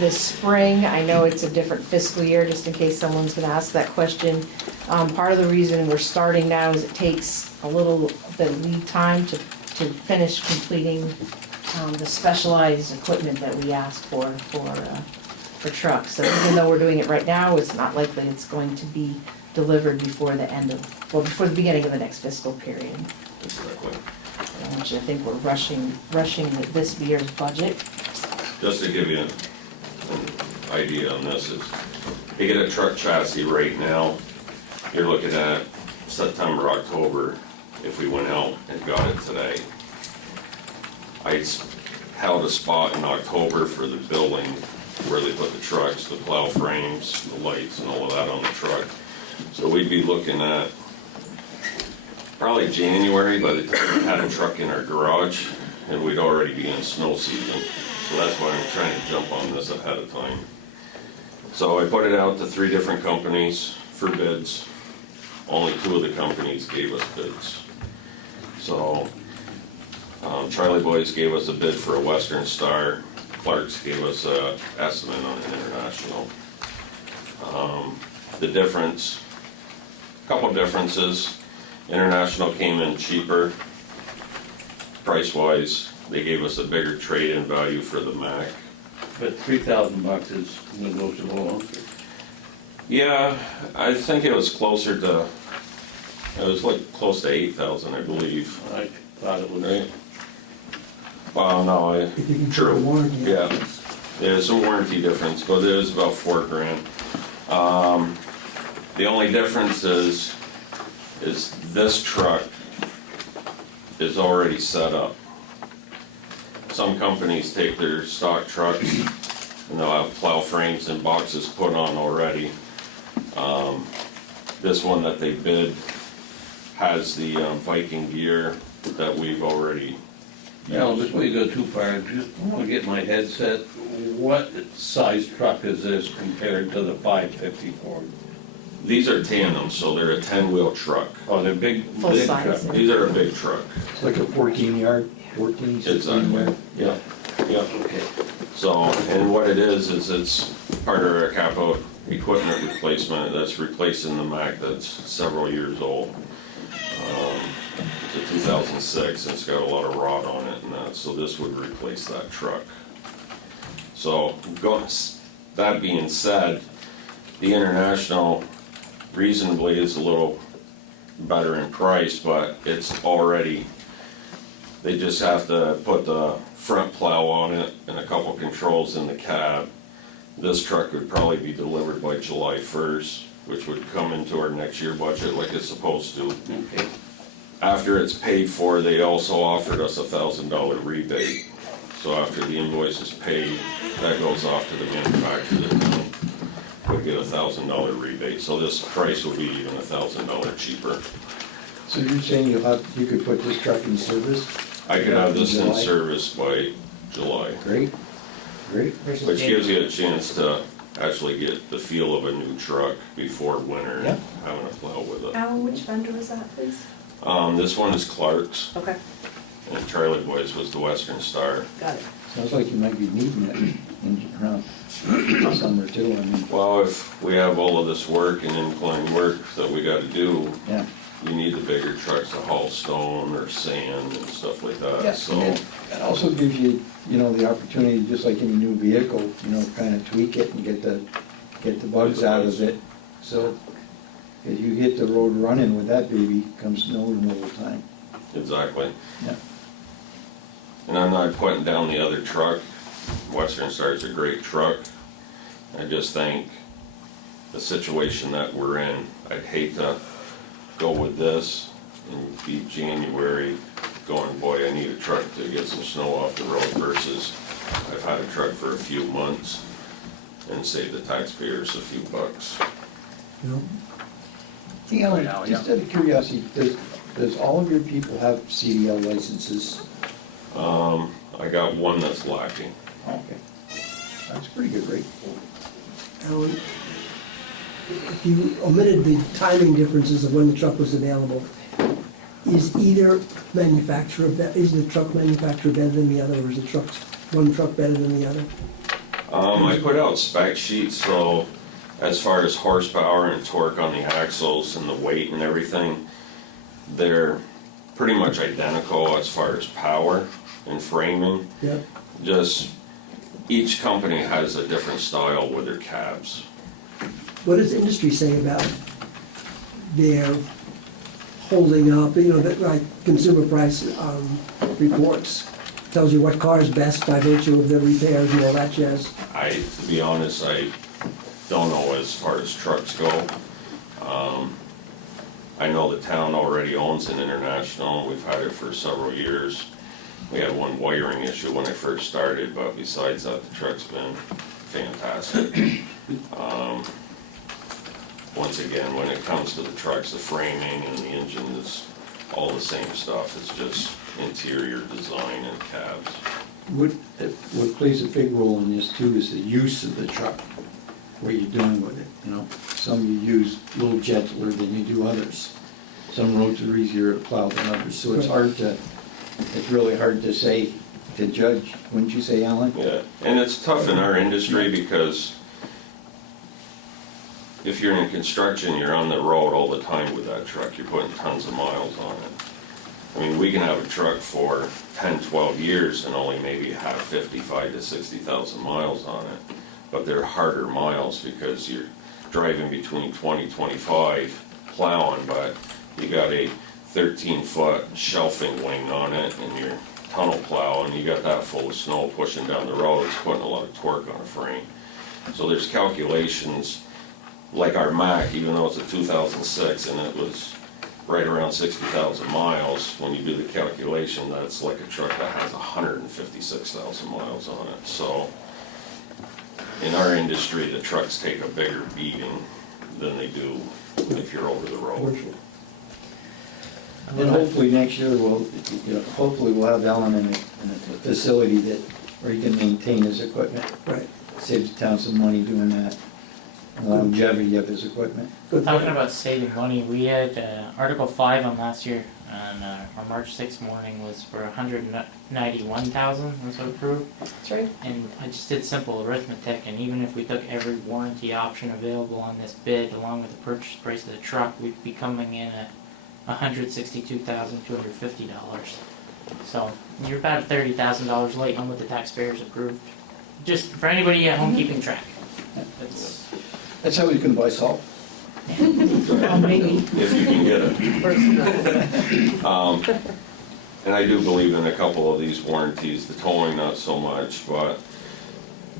this spring, I know it's a different fiscal year, just in case someone's gonna ask that question. Part of the reason we're starting now is it takes a little bit of lead time to finish completing the specialized equipment that we asked for trucks. So even though we're doing it right now, it's not likely it's going to be delivered before the end of, well, before the beginning of the next fiscal period. Exactly. Which I think we're rushing this year's budget. Just to give you an idea on this, is you get a truck chassis right now, you're looking at September, October, if we went out and got it today. I held a spot in October for the building where they put the trucks, the plow frames, the lights and all of that on the truck. So we'd be looking at probably January by the time we had a truck in our garage, and we'd already be in snow season. So that's why I'm trying to jump on this ahead of time. So I put it out to 3 different companies for bids. Only 2 of the companies gave us bids. So Charlie Boys gave us a bid for a Western Star. Clark's gave us an estimate on an International. The difference, a couple differences. International came in cheaper, price-wise. They gave us a bigger trade-in value for the Mac. But $3,000 is negotiable, huh? Yeah, I think it was closer to, it was like close to 8,000, I believe. I thought it was. Right? Well, no, If you can true. put a warranty. Yeah, there's a warranty difference, but it was about $4 grand. The only difference is this truck is already set up. Some companies take their stock trucks and they'll have plow frames and boxes put on already. This one that they bid has the Viking gear that we've already Now, used. before you go too far, I just want to get my head set. What size truck is this compared to the 554? These are tandems, so they're a 10-wheel truck. Oh, they're big, Full big size. trucks. These are a big truck. It's like a 14-yard, 14, 16 Exactly. yard. Yeah, yeah. Okay. So, and what it is it's part of our capital equipment replacement that's replacing the Mac that's several years old. It's a 2006 and it's got a lot of rot on it and that, so this would replace that truck. So, that being said, the International reasonably is a little better in price, but it's already, they just have to put the front plow on it and a couple controls in the cab. This truck would probably be delivered by July 1st, which would come into our next year budget like it's supposed to. Okay. After it's paid for, they also offered us a $1,000 rebate. So after the invoice is paid, that goes off to the manufacturer. We'll get a $1,000 rebate. So this price will be even $1,000 cheaper. So you're saying you could put this truck in service? I could have this in July? service by July, Great, great. Versus which January. gives you a chance to actually get the feel of a new truck before winter, Yeah. having a plow with it. Alan, which vendor was that, please? This one is Clark's, Okay, and Charlie Boys was the Western Star. got it. Sounds like you might be needing it in around summer too, I mean, Well, if we have all of this work and incline work that we gotta do, yeah. you need the bigger trucks to haul stone or sand and stuff like that, so. And it also gives you, the opportunity, just like any new vehicle, kind of tweak it and get the bugs out of it. So if you hit the road running with that baby, comes no removal time. Exactly. Yeah. And I'm not putting down the other truck. Western Star's a great truck. I just think the situation that we're in, I'd hate to go with this and be January going, boy, I need a truck to get some snow off the road versus I've had a truck for a few months and save the taxpayers a few bucks. You know? Hey, Alan, Yeah, just out of curiosity, does all of your people have CDL licenses? I got one that's lacking. Okay. That's a pretty good rate. Alan, if you omitted the timing differences of when the truck was available, is either manufacturer, is the truck manufacturer better than the other, or is the one truck better than the other? I put out spec sheets, so as far as horsepower and torque on the axles and the weight and everything, they're pretty much identical as far as power and framing. Yeah. Just each company has a different style with their cabs. What does industry say about their holding up, that like consumer price reports? Tells you what car is best by virtue of the repairs and all that jazz. To be honest, I don't know as far as trucks go. I know the town already owns an International. We've had it for several years. We had one wiring issue when I first started, but besides that, the truck's been fantastic. Once again, when it comes to the trucks, the framing and the engine is all the same stuff. It's just interior design and cabs. What plays a big role in this too is the use of the truck, what you're doing with it, Some you use a little gentler than you do others. Some roads are easier to plow than others, so it's really hard to say, to judge, wouldn't you say, Alan? Yeah, and it's tough in our industry because if you're in construction, you're on the road all the time with that truck. You're putting tons of miles on it. I mean, we can have a truck for 10, 12 years and only maybe have 55 to 60,000 miles on it. But they're harder miles because you're driving between 20, 25 plowing, but you got a 13-foot shelving wing on it and your tunnel plow, and you got that full of snow pushing down the road. It's putting a lot of torque on a frame. So there's calculations, like our Mack, even though it's a 2006 and it was right around 60,000 miles, when you do the calculation, that's like a truck that has 156,000 miles on it. So in our industry, the trucks take a bigger beating than they do if you're over the road. And hopefully next year hopefully we'll have Alan in a facility where he can maintain his equipment. Right. Save the town some money doing that. Longevity of his equipment. Talking about saving money, we had Article 5 on last year, and our March 6th morning was for $191,000 was approved. That's right. And I just did simple arithmetic, and even if we took every warranty option available on this bid, along with the purchase price of the truck, we'd be coming in at $162,250. So you're about $30,000 late on what the taxpayers approved. Just for anybody at home keeping track. That's how we can buy salt. Well, maybe. If you can get it. And I do believe in a couple of these warranties, the towing not so much, but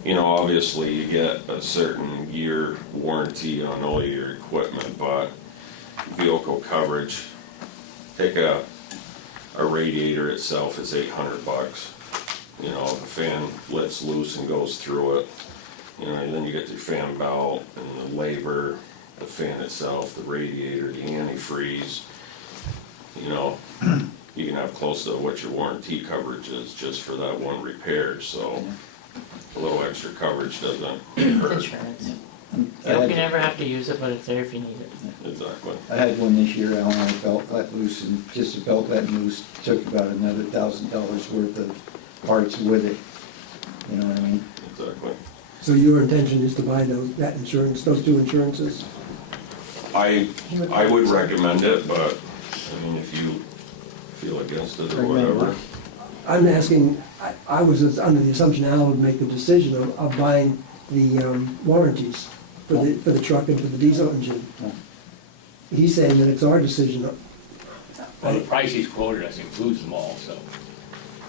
obviously you get a certain year warranty on all your equipment, but vehicle coverage, take a radiator itself is $800. If a fan lets loose and goes through it, and then you get your fan belt and the labor, the fan itself, the radiator, the antifreeze. You can have close to what your warranty coverage is just for that one repair. So a little extra coverage doesn't hurt. Insurance. You hope you never have to use it, but it's there if you need it. Exactly. I had one this year, Alan, a belt let loose, and just a belt let loose took about another $1,000 worth of parts with it. You know what I mean? Exactly. So your intention is to buy those two insurances? I would recommend it, but if you feel against it or whatever. I'm asking, I was under the assumption Alan would make the decision of buying the warranties for the truck and for the diesel engine. He's saying that it's our decision. Well, the price he's quoted us includes them all, so.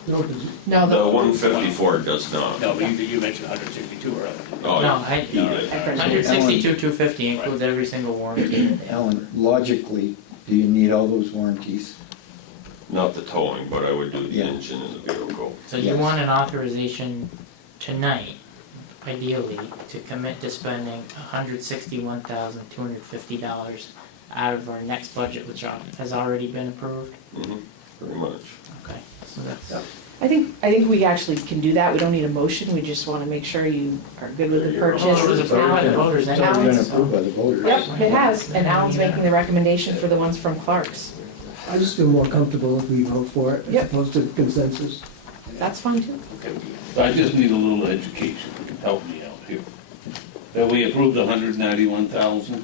No, does it? No, The 154 does not. No, but you mentioned 162 earlier. Oh, No, you did. 162, 250 includes every single warranty that they have. Alan, logically, do you need all those warranties? Not the towing, but I would do the Yeah. engine and the vehicle. So you Yes. want an authorization tonight, ideally, to commit to spending $161,250 out of our next budget, which has already been approved? Pretty much. Okay, so that's, I think we actually can do that. We don't need a motion. We just want to make sure you are good with the Well, it was purchase. approved by the voters It's already been Alan's- approved by the voters. Yep, it has, and Alan's making the recommendation for the ones from Clark's. I just feel more comfortable if we vote for it as Yep. opposed to consensus. That's fine too. Okay with you. So I just need a little education, help me out here. So we approved 191,000,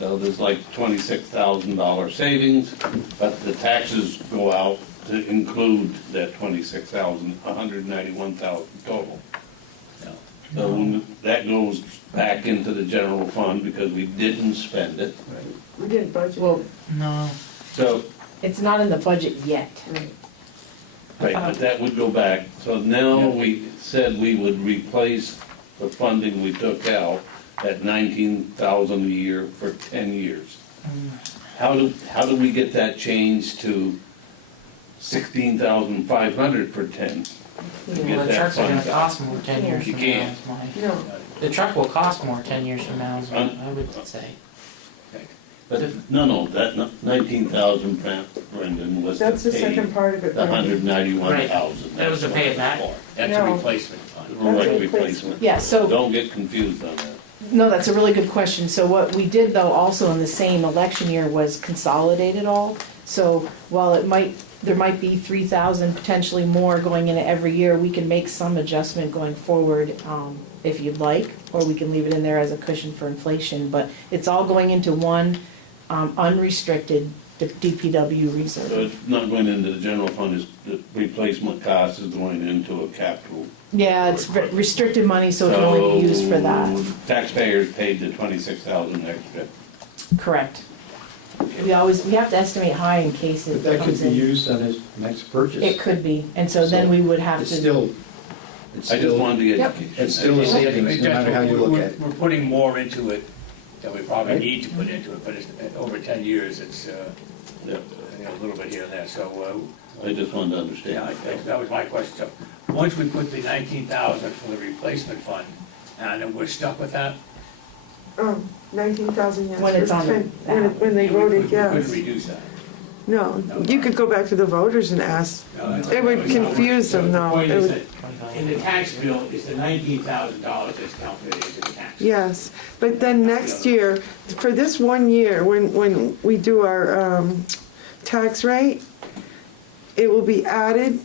so there's like $26,000 savings, but the taxes go out to include that 26,000, 191,000 total. No. So when that goes back into the general fund because we didn't spend it. We didn't budget. Well, no, So, it's not in the budget yet. right, but that would go back. So now we said we would replace the funding we took out at 19,000 a year for 10 years. How do we get that changed to 16,500 for 10? To well, get the that trucks are gonna fund. cost more 10 years You from now, can't. is my, No, the truck will cost more 10 years from now, is what I would say. But no, that 19,000, Brendan, was to that's the pay second part of it, the Randy. 191,000. That was to pay it back. That's a No. replacement fund. Right, replacement. Yeah, so, Don't get confused on that. no, that's a really good question. So what we did though also in the same election year was consolidate it all. So while there might be 3,000 potentially more going in every year, we can make some adjustment going forward, if you'd like, or we can leave it in there as a cushion for inflation, but it's all going into one, unrestricted DPW So reserve. it's not going into the general fund, it's the replacement cost is going into a capital. Yeah, it's restricted money, so it can only be used for that. So taxpayers paid the 26,000 extra. Correct. We have to estimate high in case But it that could comes be in. used on his next purchase. It could be, and so then we would have It's to, still, I just wanted the Yep. education. it's still a savings, no matter how you look at it. We're putting more into it than we probably need to put into it, but it's, over 10 years, it's, Yeah, a little bit here and there, so, I just wanted to yeah, understand. that was my question. So, once we put the 19,000 for the replacement fund, and then we're stuck with that? 19,000, yes. When it's on the When they We voted could yes. reduce that. No, you could go back to the voters and ask. No, that's- It would confuse them, The though. point It is would- that in the tax bill, it's the $19,000 that's calculated into the tax. Yes, but then next year, for this 1 year, when we do our tax rate, it will be added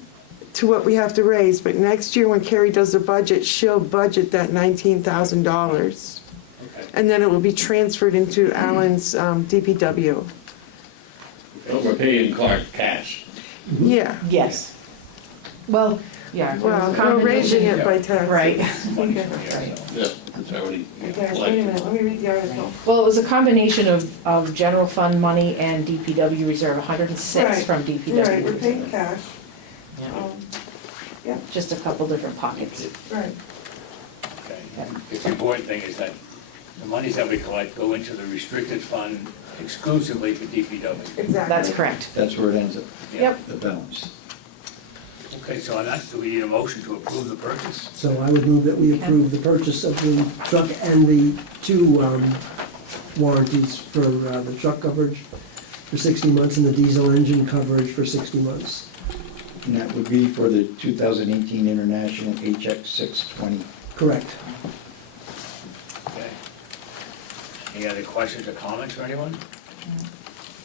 to what we have to raise, but next year when Carrie does the budget, she'll budget that $19,000. Okay. And then it will be transferred into Alan's DPW. So we're paying Clark cash. Yeah, yes. Well, yeah. well, we're raising it by tax. Right. Money from here, so. Yeah, it's already Wait a collected. minute, let me read the article. Well, it was a combination of general fund money and DPW reserve, 106 Right. from DPW. Right, we're paying reserve. cash. Yeah. Just a couple different pockets. Right. Okay. The important thing is that the monies that we collect go into the restricted fund exclusively for DPW. Exactly. That's correct. That's where it ends up, Yep. the balance. Okay, so on that, do we need a motion to approve the purchase? So I would move that we approve the purchase of the truck and the two warranties for the truck coverage for 60 months and the diesel engine coverage for 60 months. And that would be for the 2018 International HX 620. Correct. Okay. Any other questions or comments for anyone?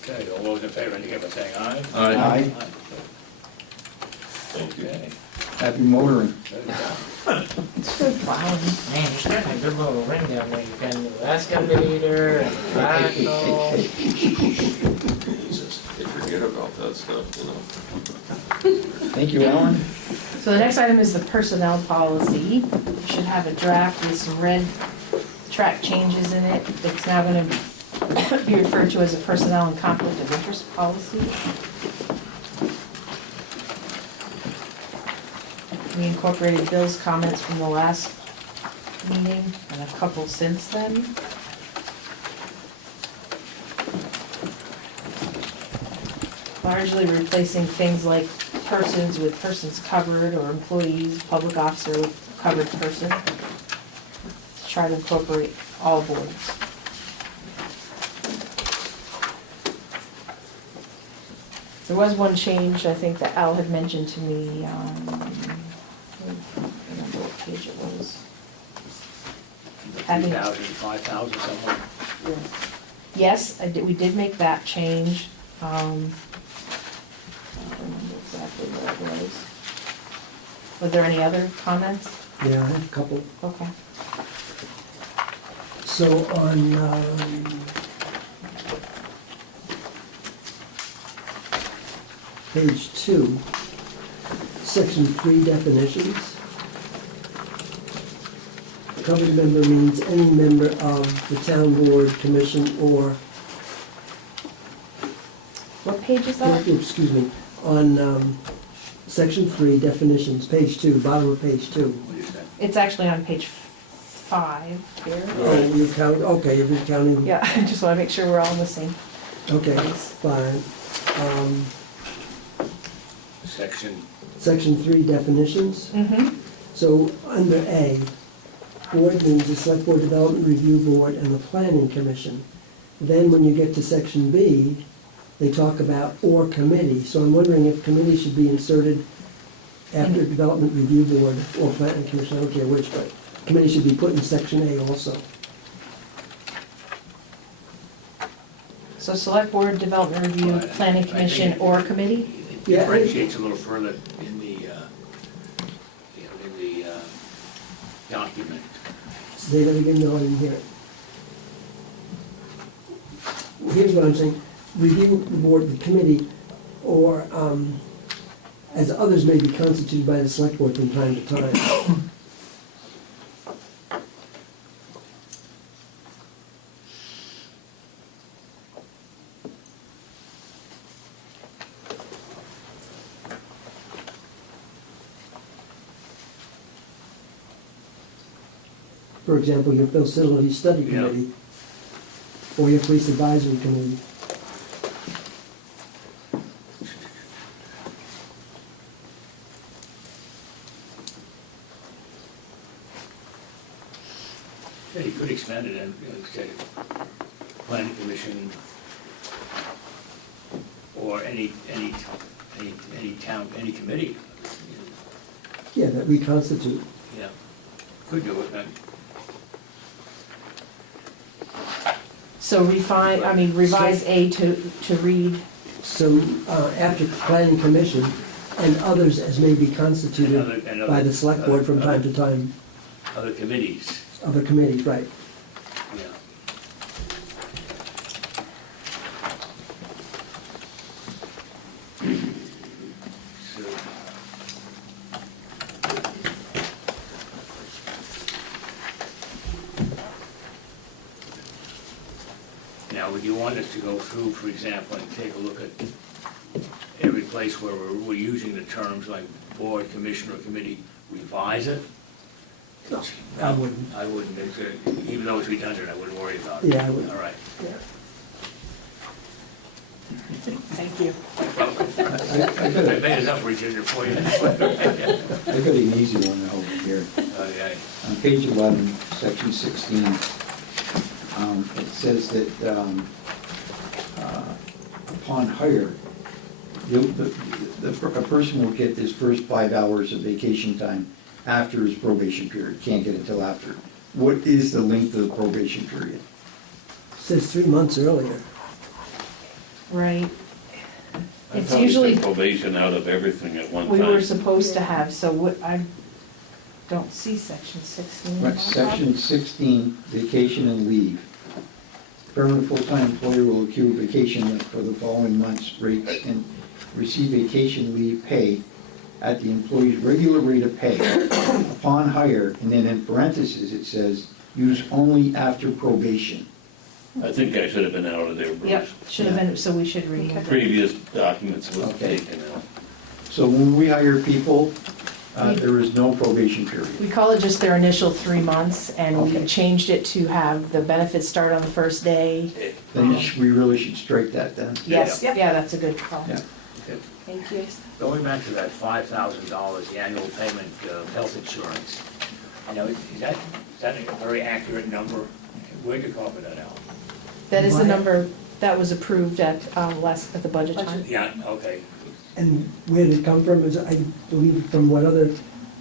Okay, all those in favor indicate by saying aye. Aye. Thank you. Okay. Happy motoring. Wow. Man, you're starting a good little ring down there. You've got a new excavator and backhoe. Jesus, they forget about that stuff, you know. Thank you, Alan. So the next item is the personnel policy. You should have a draft with some red track changes in it. It's now going to be referred to as a personnel and conflict of interest policy. We incorporated Bill's comments from the last meeting and a couple since then. Largely replacing things like persons with persons covered, or employees, public officer with covered person. To try to incorporate all boards. There was one change, I think, that Al had mentioned to me, I don't remember what page it was. 3,000, 5,000, somewhere. Yes, we did make that change. I don't remember exactly what it was. Was there any other comments? Yeah, I have a couple. Okay. So on, page 2, section 3 definitions. Covered member means any member of the town board, commission, or, What page is that? excuse me, on section 3 definitions, page 2, bottom of page 2. What is that? It's actually on page 5 here. Oh, you're counting, okay, you're counting. Yeah, I just want to make sure we're all in the same. Okay, fine. Section 3 definitions. Mm-hmm. So under A, board means the Select Board Development Review Board and the Planning Commission. Then when you get to section B, they talk about or committee. So I'm wondering if committee should be inserted after Development Review Board or Planning Commission, I don't care which, but committee should be put in section A also. So select board, development review, Well, planning I commission, think- or committee? It Yeah, differentiates a little further in the, document. Say that again, no, I didn't hear it. Here's what I'm saying, review the board, the committee, or, as others may be constituted by the select board from time to time. For example, your facility study Yeah. committee, or your police advisory committee. Yeah, you could expand it and, say, planning commission, or any town, any committee. Yeah, that we constitute. Yeah, could do it, So revise A to read, So, after planning commission, and others as may be constituted And other- by the select board from time to time, other committees, other committees, right. yeah. So, now, would you want us to go through, for example, and take a look at every place where we're using the terms like board, commission, or committee, revise it? No, I wouldn't. I wouldn't, even though it's redundant, I wouldn't worry about it. Yeah, I wouldn't. All right. Yeah. thank you. I made enough redundant for you. I got an easy one over here. Okay. On page 11, section 16, it says that upon hire, a person will get his first 5 hours of vacation time after his probation period, can't get it till after. What is the length of the probation period? Says 3 months earlier. Right. I It's thought we usually, took probation out of everything at one we were time. supposed to have, so what, I don't see section 16. Right, section 16, vacation and leave. Permanent full-time employer will accrue vacation for the following month's rates and receive vacation leave pay at the employee's regular rate of pay upon hire, and then in parentheses, it says, use only after probation. I think I should have been out of there, Yep, Bruce. should have been, so we should read. Previous documents was Okay. taken out. So when we hire people, There is no probation period. We call it just their initial 3 months, and we Okay. changed it to have the benefits start on the first day. Then we really should strike that then. Yes, yeah, that's a good call. Yeah. Thank you. Going back to that $5,000, the annual payment of health insurance, you know, is that a very accurate number? Where'd you cover that out? That is the number that was approved at the budget time. Yeah, okay. And where did it come from? Is I believe from what other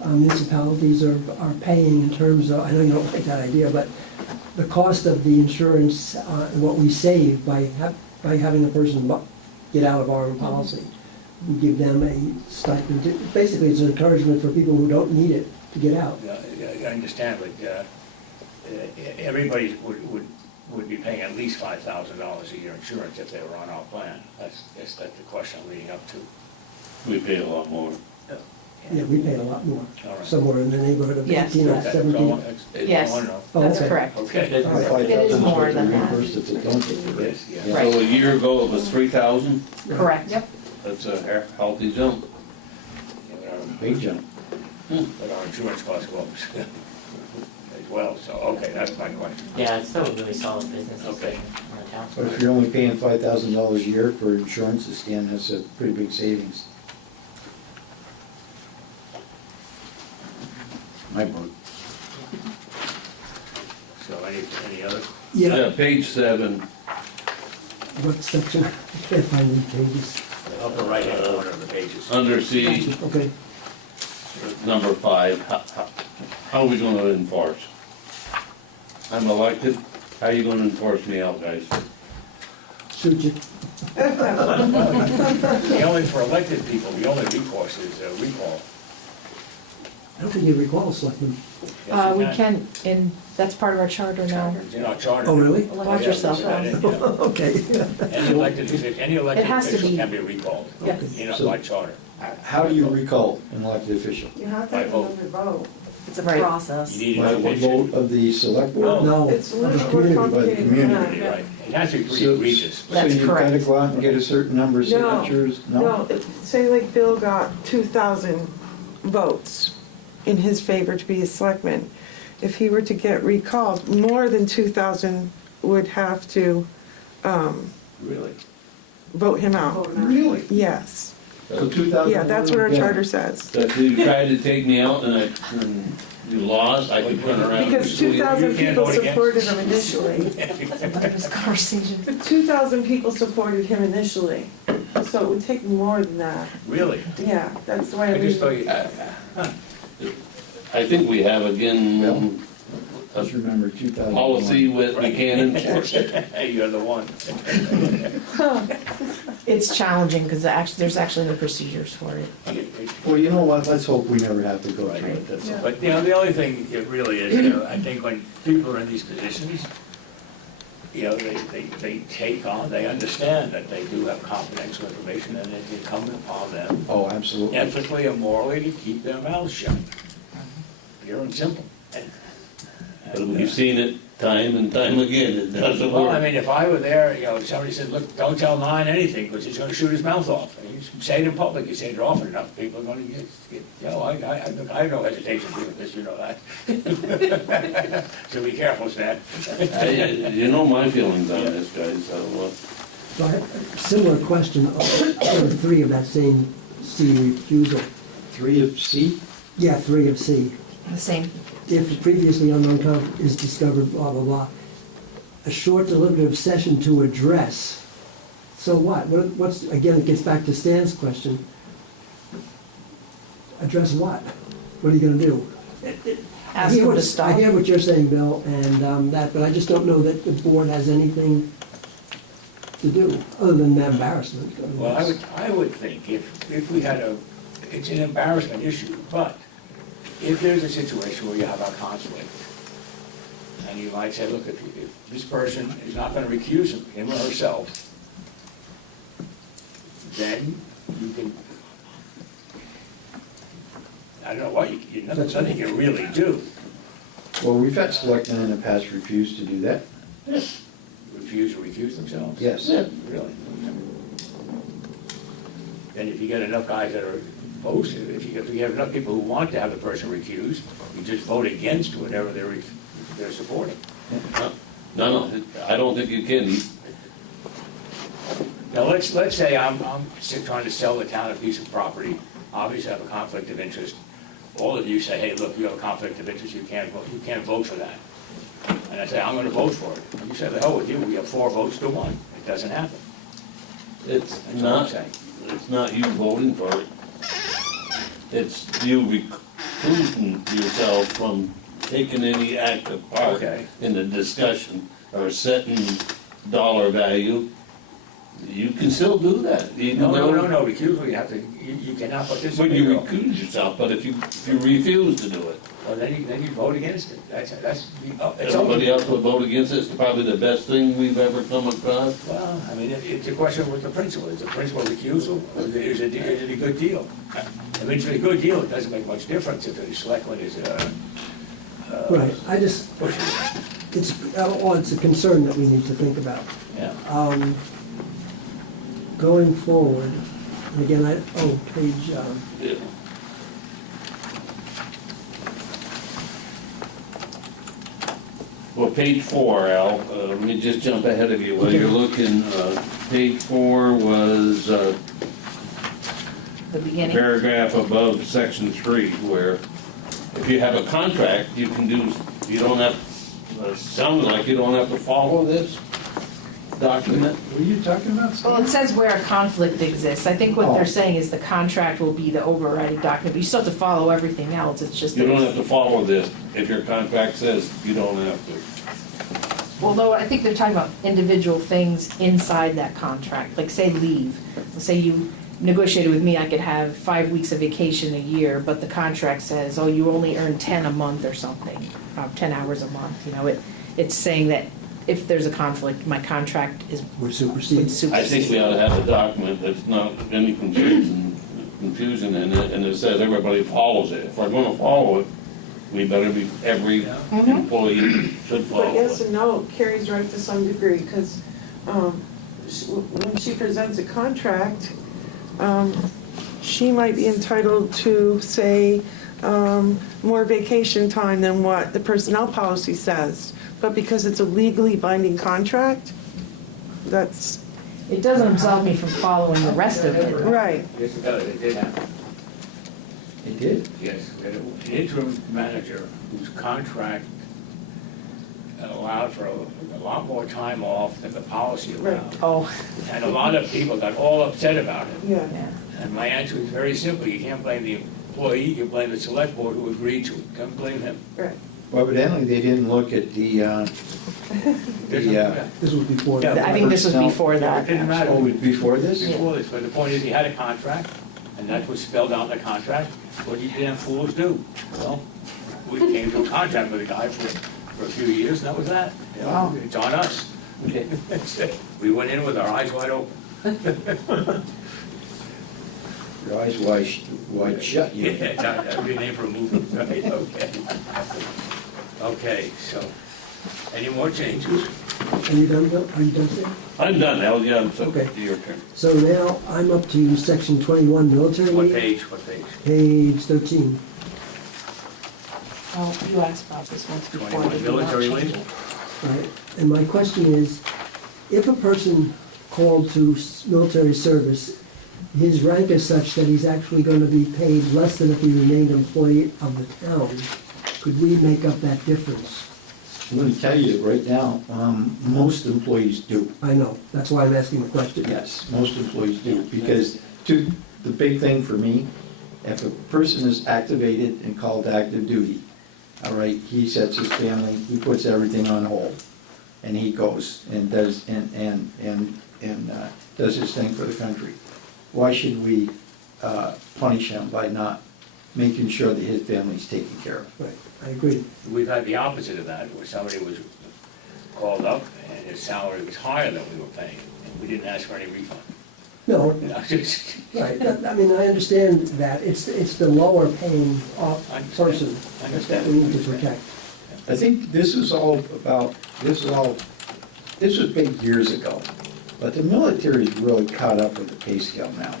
municipalities are paying in terms of, I know you don't like that idea, but the cost of the insurance and what we save by having a person get out of our own policy. We give them a stipend. Basically, it's an encouragement for people who don't need it to get out. I understand, but everybody would be paying at least $5,000 a year insurance if they were on our plan. That's the question I'm leading up to. We pay a lot more. Yeah, we pay a lot more, All right. somewhere in the neighborhood of Yes. 18 or That's all 17. Yes. I want to know. Oh, That's okay. correct. Okay. It is more than that. Reimbursed if they don't get the Yes, yeah. Yeah. Right. So a year ago, it was 3,000, Correct. Yep. that's a healthy jump. Yeah, but Big jump. but our insurance costs go up as well, so, okay, that's my question. Yeah, it's still a really solid business Okay. decision on the town. But if you're only paying $5,000 a year for insurance, Stan, that's a pretty big savings. My book. So any other? Yeah, Page 7, what section? I can't find these pages. Upper right-hand corner of the pages. under C, Okay, number 5, how are we gonna enforce? I'm elected, how are you gonna enforce me out, guys? shoot you. The only, for elected people, the only recourse is recall. I don't think you recall, Selectman. Yes, you We can, and that's part of our charter now. It's in our charter. Oh, really? Watch yourself. Yeah. Okay. Any elected It has to official be- can be recalled, Yeah. by charter. How do you recall an elected official? You have to By have vote. another vote. It's a Right. process. You need By an the official. vote of the select board? No, It's a of the little more community. complicated than community, that. Right, it has to be pretty So- egregious. That's So you've got to correct. go out and get a certain number of No, signatures? No, say like Bill got 2,000 votes in his favor to be a selectman. If he were to get recalled, more than 2,000 would have to Really? vote him out. Really? Yes. So 2,000? Yeah, that's what our charter says. So if you tried to take me out and you lost, I could turn around and Because sue you. 2,000 You can't people vote against. supported him initially. This conversation. 2,000 people supported him initially, so it would take more than that. Really? Yeah, that's the way I I just thought read you, I think we have again, a Just remember 2001. policy with we can't enforce it. you're the one. It's challenging because there's actually no procedures for it. Well, you know what, let's hope we never have to go through it, that's all. But, the only thing it really is, I think when people are in these positions, they take on, they understand that they do have confidential information and it's incumbent upon them Oh, absolutely. ethically and morally to keep their mouths shut. Pure and simple. But we've seen it time and time again, it doesn't Well, I work. mean, if I were there, somebody said, look, don't tell Nine anything, because he's gonna shoot his mouth off. And you say it in public, you say it often enough, people are gonna get I have no hesitation doing this, you know that. So be careful, Stan. You know my feelings on this, guys, so, So I have a similar question on number 3 of that same C refusal. 3 of C? Yeah, 3 of C. The same. If previously unknown conflict is discovered, blah, blah, blah. A short deliberative session to address. So what? What's, again, it gets back to Stan's question. Address what? What are you gonna do? Ask them to I stop. hear what you're saying, Bill, and that, but I just don't know that the board has anything to do, other than embarrassment. I mean, Well, that's- I would think if we had it's an embarrassment issue, but if there's a situation where you have a conflict, and you might say, look, if this person is not gonna recuse him or herself, then you can, I don't know what nothing you really do. Well, we've had selectmen in the past refuse to do that. Refuse to recuse themselves? Yes. Really? then if you get enough guys that are opposed to it, if you have enough people who want to have the person recused, you just vote against whatever they're supporting. No, I don't think you can. Now, let's say I'm trying to sell the town a piece of property, obviously I have a conflict of interest. All of you say, hey, look, you have a conflict of interest, you can't vote for that. And I say, I'm gonna vote for it. And you say, the hell with you, we have 4 votes to 1. It doesn't happen. It's That's all I'm not, saying. it's not you voting for it. It's you recusing yourself from taking any active part Okay. in the discussion or setting dollar value. You can still do that. even No, though- recusal, you cannot participate. When you at all. recuse yourself, but if you refuse to do it, Well, then you vote against it. It's everybody open. else will vote against it. It's probably the best thing we've ever come across. Well, I mean, it's a question of what the principle is. The principle of recusal, is it a good deal? If it's a good deal, it doesn't make much difference if the selectman is Right, I just, pushing it. it's a concern that we need to think about. Yeah. Going forward, and again, page, Yeah. Well, page 4, Al, let me just jump ahead of you while you're looking. Page 4 was The beginning. paragraph above section 3, where if you have a contract, you can do, you don't have, sounds like you don't have to follow this document. What are you talking about, Steve? Well, it says where a conflict exists. I think what Oh. they're saying is the contract will be the overriding document, but you still have to follow everything else, it's just. You don't have to follow this. If your contract says you don't have to. Well, no, I think they're talking about individual things inside that contract, like say leave. Say you negotiated with me, I could have 5 weeks of vacation a year, but the contract says, oh, you only earn 10 a month or something, 10 hours a month, it's saying that if there's a conflict, my contract would would supersede. I think we ought to have a document that's not any confusion in it, and it says everybody follows it. If we're gonna follow it, we better be, every employee should But follow yes it. and no, Carrie's right to some degree, because when she presents a contract, she might be entitled to, say, more vacation time than what the personnel policy says. But because it's a legally binding contract, that's, It doesn't absolve me from following the rest of it. right. Yes, it does. It did happen. It did? Yes, we had an interim manager whose contract allowed for a lot more time off than the policy allowed. Oh, And a lot of people got all upset about it. Yeah. yeah. And my answer is very simple. You can't blame the employee, you blame the select board who agreed to it. Don't blame him. Right. Well, evidently, they didn't look at Yeah. This was before. Yeah. I think this was before It that. didn't matter. Oh, before this? Before this, but the point is, he had a contract, and that was spelled out in the contract. What did you damn fools do? Well, we came to a contract with a guy for a few years, and that was that. You know, Wow. It's on us. That's it. We went in with our eyes wide open. Your eyes wide shut, you. Yeah, that'd be a name for a movie, right? Okay. Okay, so, any more changes? Are you done, Bill? Are you done, Sam? I'm done, Al, yeah, it's up Okay. to your turn. So now I'm up to section 21, military What leave, page, what page? page 13. Oh, you asked about this once before. 21, did you not military change leave? it? Right, and my question is, if a person called to military service, his rank is such that he's actually going to be paid less than if he remained employee of the town, could we make up that difference? I'm gonna tell you right now, most employees do. I know, that's why I'm asking the question. Yes, most employees do, because the big thing for me, if a person is activated and called to active duty, all right, he sets his family, he puts everything on hold, and he goes and does, does his thing for the country. Why should we punish him by not making sure that his family's taken care of? Right, I agree. We've had the opposite of that, where somebody was called up and his salary was higher than we were paying, and we didn't ask for any refund. No, You know, just- right, I mean, I understand that, it's the lower paying person I that understand. we need to protect. I think this was big years ago, but the military's really caught up with the pay scale now.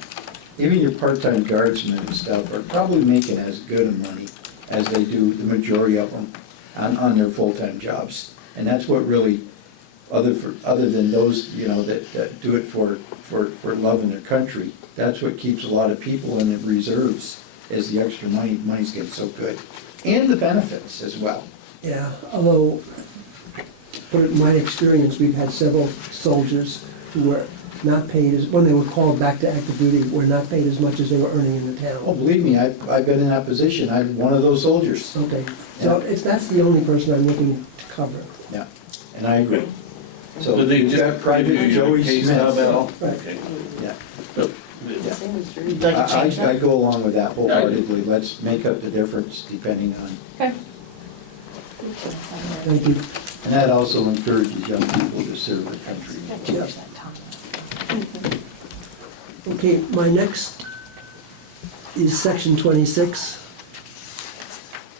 even your part-time guardsmen and stuff are probably making as good a money as they do, the majority of them, on their full-time jobs. And that's what really, other than those, you know, that do it for loving their country, that's what keeps a lot of people in the reserves, is the extra money's getting so good. And the benefits as well. Yeah, although, but in my experience, we've had several soldiers who were not paid as, when they were called back to active duty, were not paid as much as they were earning in the Oh, town. believe me, I've been in that position, I'm one of those soldiers. Okay, so that's the only person I'm looking to cover. Yeah, and I agree. So Did they you've just got Private give you Joey a case Smith. stub at all? Right. Okay. Yeah. So, You'd like to change I that? go along with that wholeheartedly, let's make up the difference depending on, Okay. Thank you. and that also encourages young people to serve their country. Yeah. Okay, my next is section 26,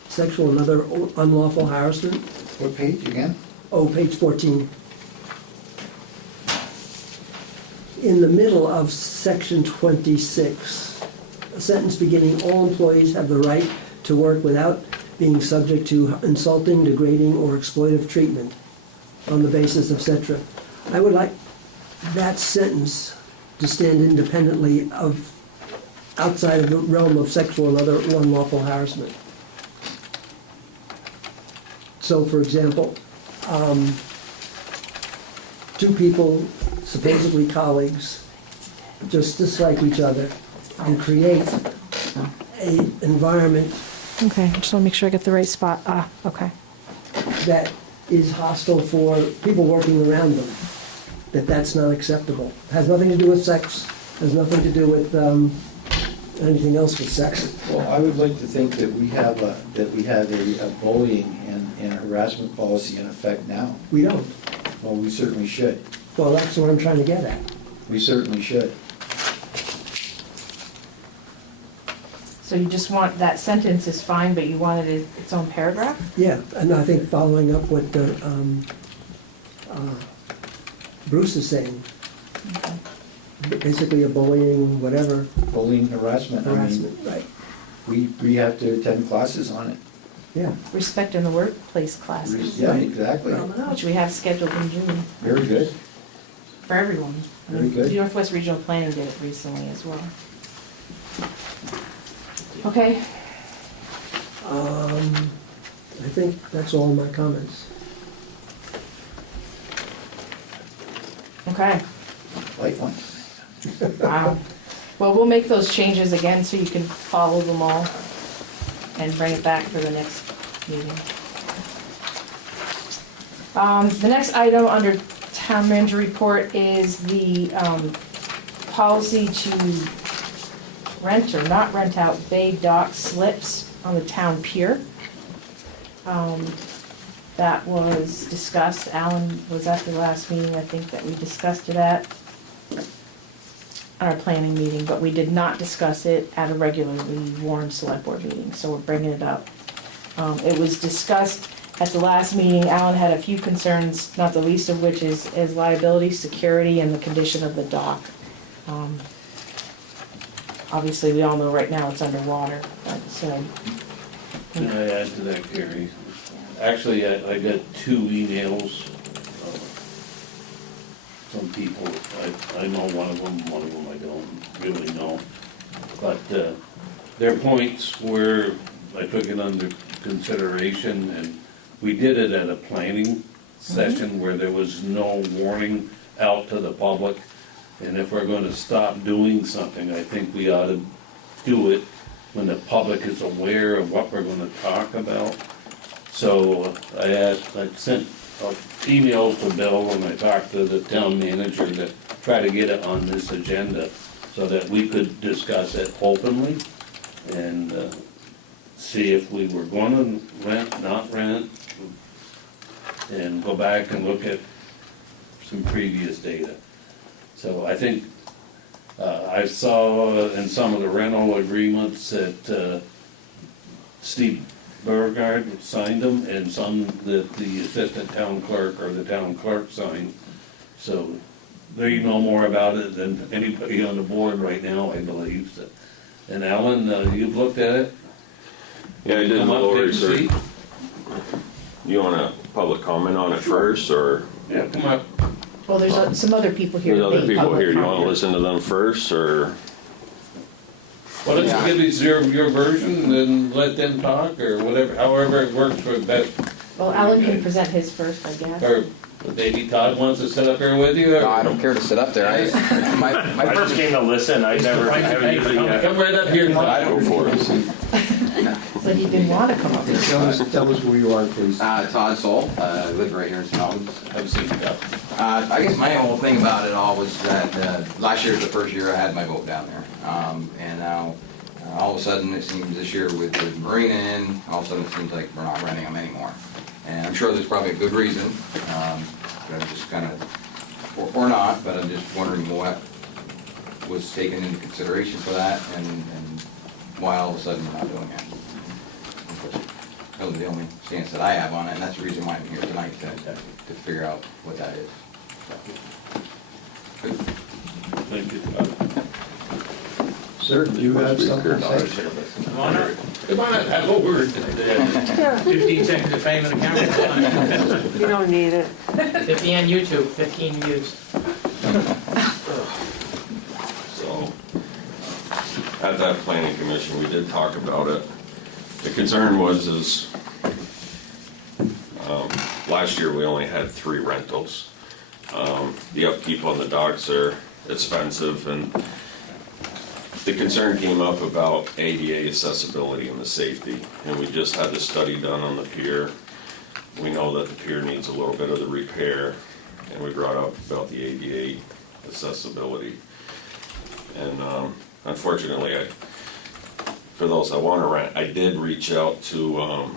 sexual and other unlawful harassment. What page again? Oh, page 14. In the middle of section 26, a sentence beginning, "All employees have the right to work without being subject to insulting, degrading, or exploitive treatment on the basis of etc." I would like that sentence to stand independently of, outside of the realm of sexual and other unlawful harassment. So, for example, two people, supposedly colleagues, just dislike each other and create an environment Okay, I just want to make sure I get the right spot. Okay. that is hostile for people working around them, that's not acceptable. Has nothing to do with sex, has nothing to do with anything else with sex. Well, I would like to think that we have a bullying and harassment policy in effect now. We don't. Well, we certainly should. Well, that's what I'm trying to get at. We certainly should. So you just want, that sentence is fine, but you wanted its own paragraph? Yeah, and I think following up what Bruce is saying, basically a bullying, whatever, Bullying, harassment, I mean, harassment, right, we have to attend classes on it. yeah. Respect in the workplace classes, Yeah, exactly. which we have scheduled in June Very good. for everyone. Very good. The Northwest Regional Planning did it recently as well. Okay, I think that's all my comments. okay. Lifeline. Wow. Well, we'll make those changes again so you can follow them all and bring it back for the next meeting. The next item under town manager report is the policy to rent or not rent out bay dock slips on the town pier. That was discussed, Alan was at the last meeting, I think that we discussed it at our planning meeting, but we did not discuss it at a regularly warned select board meeting, so we're bringing it up. It was discussed at the last meeting. Alan had a few concerns, not the least of which is liability, security, and the condition of the dock. Obviously, we all know right now it's underwater, but so, Can I add to that, Gary? Actually, I got 2 emails from people. I know one of them I don't really know. But their points were, I took it under consideration, and we did it at a planning session where there was no warning out to the public. And if we're gonna stop doing something, I think we ought to do it when the public is aware of what we're gonna talk about. So I sent emails to Bill and I talked to the town manager to try to get it on this agenda so that we could discuss it openly and see if we were gonna rent, not rent, and go back and look at some previous data. So I think, I saw in some of the rental agreements that Steve Beauregard signed them, and some that the assistant town clerk or the town clerk signed. So they know more about it than anybody on the board right now, I believe. So- And Alan, you've looked at it? Yeah, I did a Come up, little take a research. seat. You want a public comment on it first, or Yeah, come up. Well, there's some other people here. there's to other make people public here, you wanna comment. listen to them first, or? Why don't you give us your version and let them talk, or whatever, however it works for best. Well, Alan can present his first, I guess. Or maybe Todd wants to sit up here with you, or? No, I don't care to sit up there. My I just purpose, came to listen, I haven't usually, Come right up here, I Todd. don't, for it. So he didn't want to come up here. Tell us who you are, please. Todd Soul, live right here in St. Albans. Have a seat, yeah. I guess my whole thing about it all was that last year was the first year I had my boat down there. And now, all of a sudden, it seems this year with the marina in, all of a sudden it seems like we're not renting them anymore. And I'm sure there's probably a good reason, but I'm just kind of, or not, but I'm just wondering what was taken into consideration for that and why all of a sudden we're not doing it. That was the only stance that I have on it, and that's the reason why I'm here tonight, to figure out what that is. Thank you, Todd. Sir, do you have something to say? Come on up. Come on, have a word. 15 seconds of fame in the camera. You don't need it. 50 on YouTube, 15 views. So, at that planning commission, we did talk about it. The concern was last year we only had 3 rentals. The upkeep on the docks are expensive, and the concern came up about ADA accessibility and the safety, and we just had the study done on the pier. We know that the pier needs a little bit of the repair, and we brought up about the ADA accessibility. And unfortunately, for those that want to rent, I did reach out to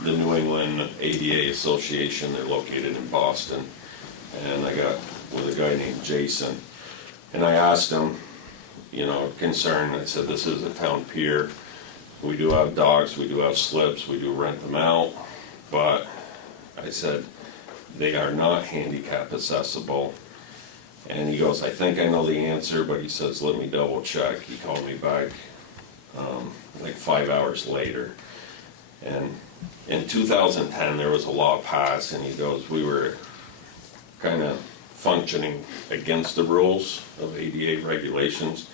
the New England ADA Association. They're located in Boston, and I got with a guy named Jason, and I asked him, you know, concern. I said, this is a town pier. We do have docks, we do have slips, we do rent them out, but I said, they are not handicap accessible. And he goes, I think I know the answer, but he says, let me double check. He called me back like 5 hours later. And in 2010, there was a law passed, and he goes, we were kind of functioning against the rules of ADA regulations.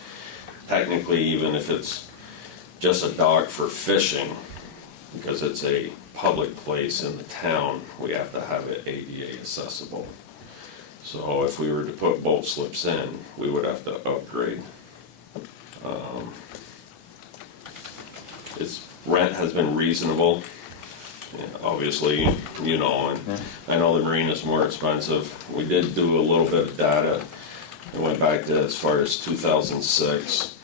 Technically, even if it's just a dock for fishing, because it's a public place in the town, we have to have it ADA accessible. So if we were to put boat slips in, we would have to upgrade. Its rent has been reasonable, obviously, you know, and I know the marina's more expensive. We did do a little bit of data. It went back to as far as 2006.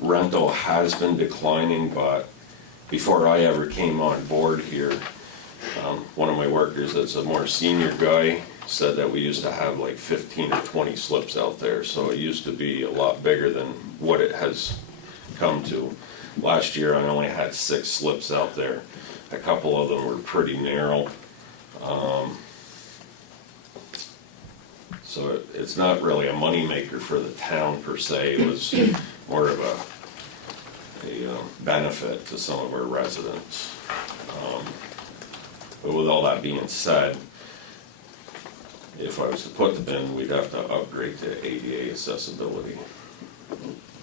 Rental has been declining, but before I ever came on board here, one of my workers that's a more senior guy said that we used to have like 15 or 20 slips out there, so it used to be a lot bigger than what it has come to. Last year I only had 6 slips out there. A couple of them were pretty narrow. So it's not really a moneymaker for the town per se. It was more of a benefit to some of our residents. But with all that being said, if I was to put them in, we'd have to upgrade to ADA accessibility.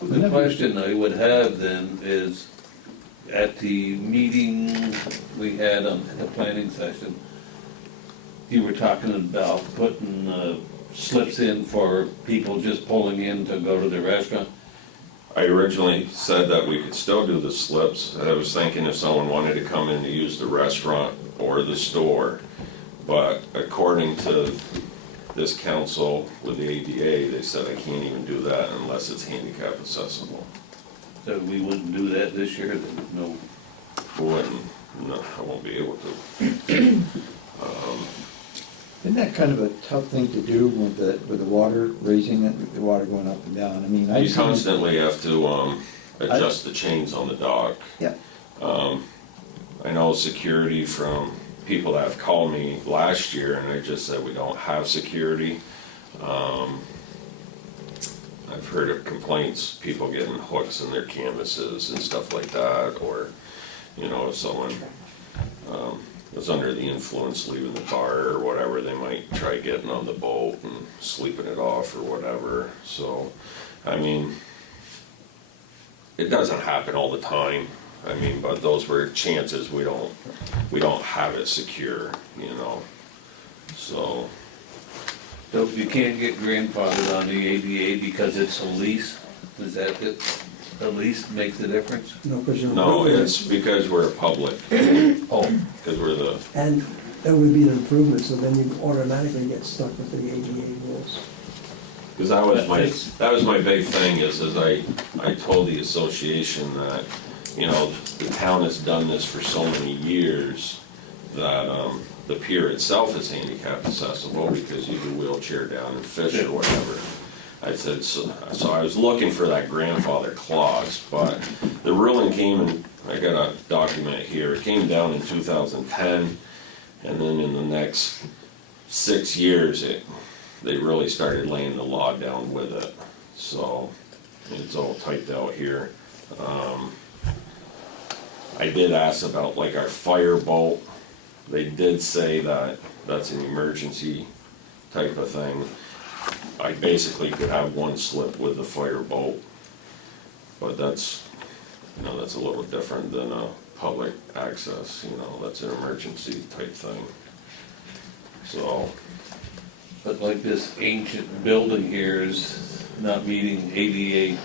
The question I would have then is, at the meeting we had on the planning session, you were talking about putting slips in for people just pulling in to go to the restaurant. I originally said that we could still do the slips. I was thinking if someone wanted to come in to use the restaurant or the store, but according to this council with the ADA, they said I can't even do that unless it's handicap accessible. So we wouldn't do that this year, then no. No, I won't be able to. Isn't that kind of a tough thing to do with the water, raising it, the water going up and down? I mean, You constantly have to adjust the chains on the dock. Yeah. I know security from people that have called me last year, and I just said we don't have security. I've heard of complaints, people getting hooks in their canvases and stuff like that, or, you know, if someone was under the influence leaving the bar or whatever, they might try getting on the boat and sleeping it off or whatever. So, I mean, it doesn't happen all the time. I mean, but those were chances we don't have it secure, you know, so. So if you can't get grandfathered on the ADA because it's a lease, is that it? The lease makes the difference? No, because you're. No, it's because we're a public, Oh, because we're the, And that would be an improvement, so then you automatically get stuck with the ADA rules. because that was my big thing is I told the association that, you know, the town has done this for so many years that, the pier itself is handicap accessible because you can wheelchair down and fish or whatever. I said, so I was looking for that grandfather clause, but the ruling came, and I got a document here, it came down in 2010, and then in the next 6 years, they really started laying the law down with it. So, it's all typed out here. I did ask about like our fireboat. They did say that that's an emergency type of thing. I basically could have one slip with the fireboat, but that's, you know, that's a little different than a public access, you know, that's an emergency type thing. So, but like this ancient building here is not meeting ADA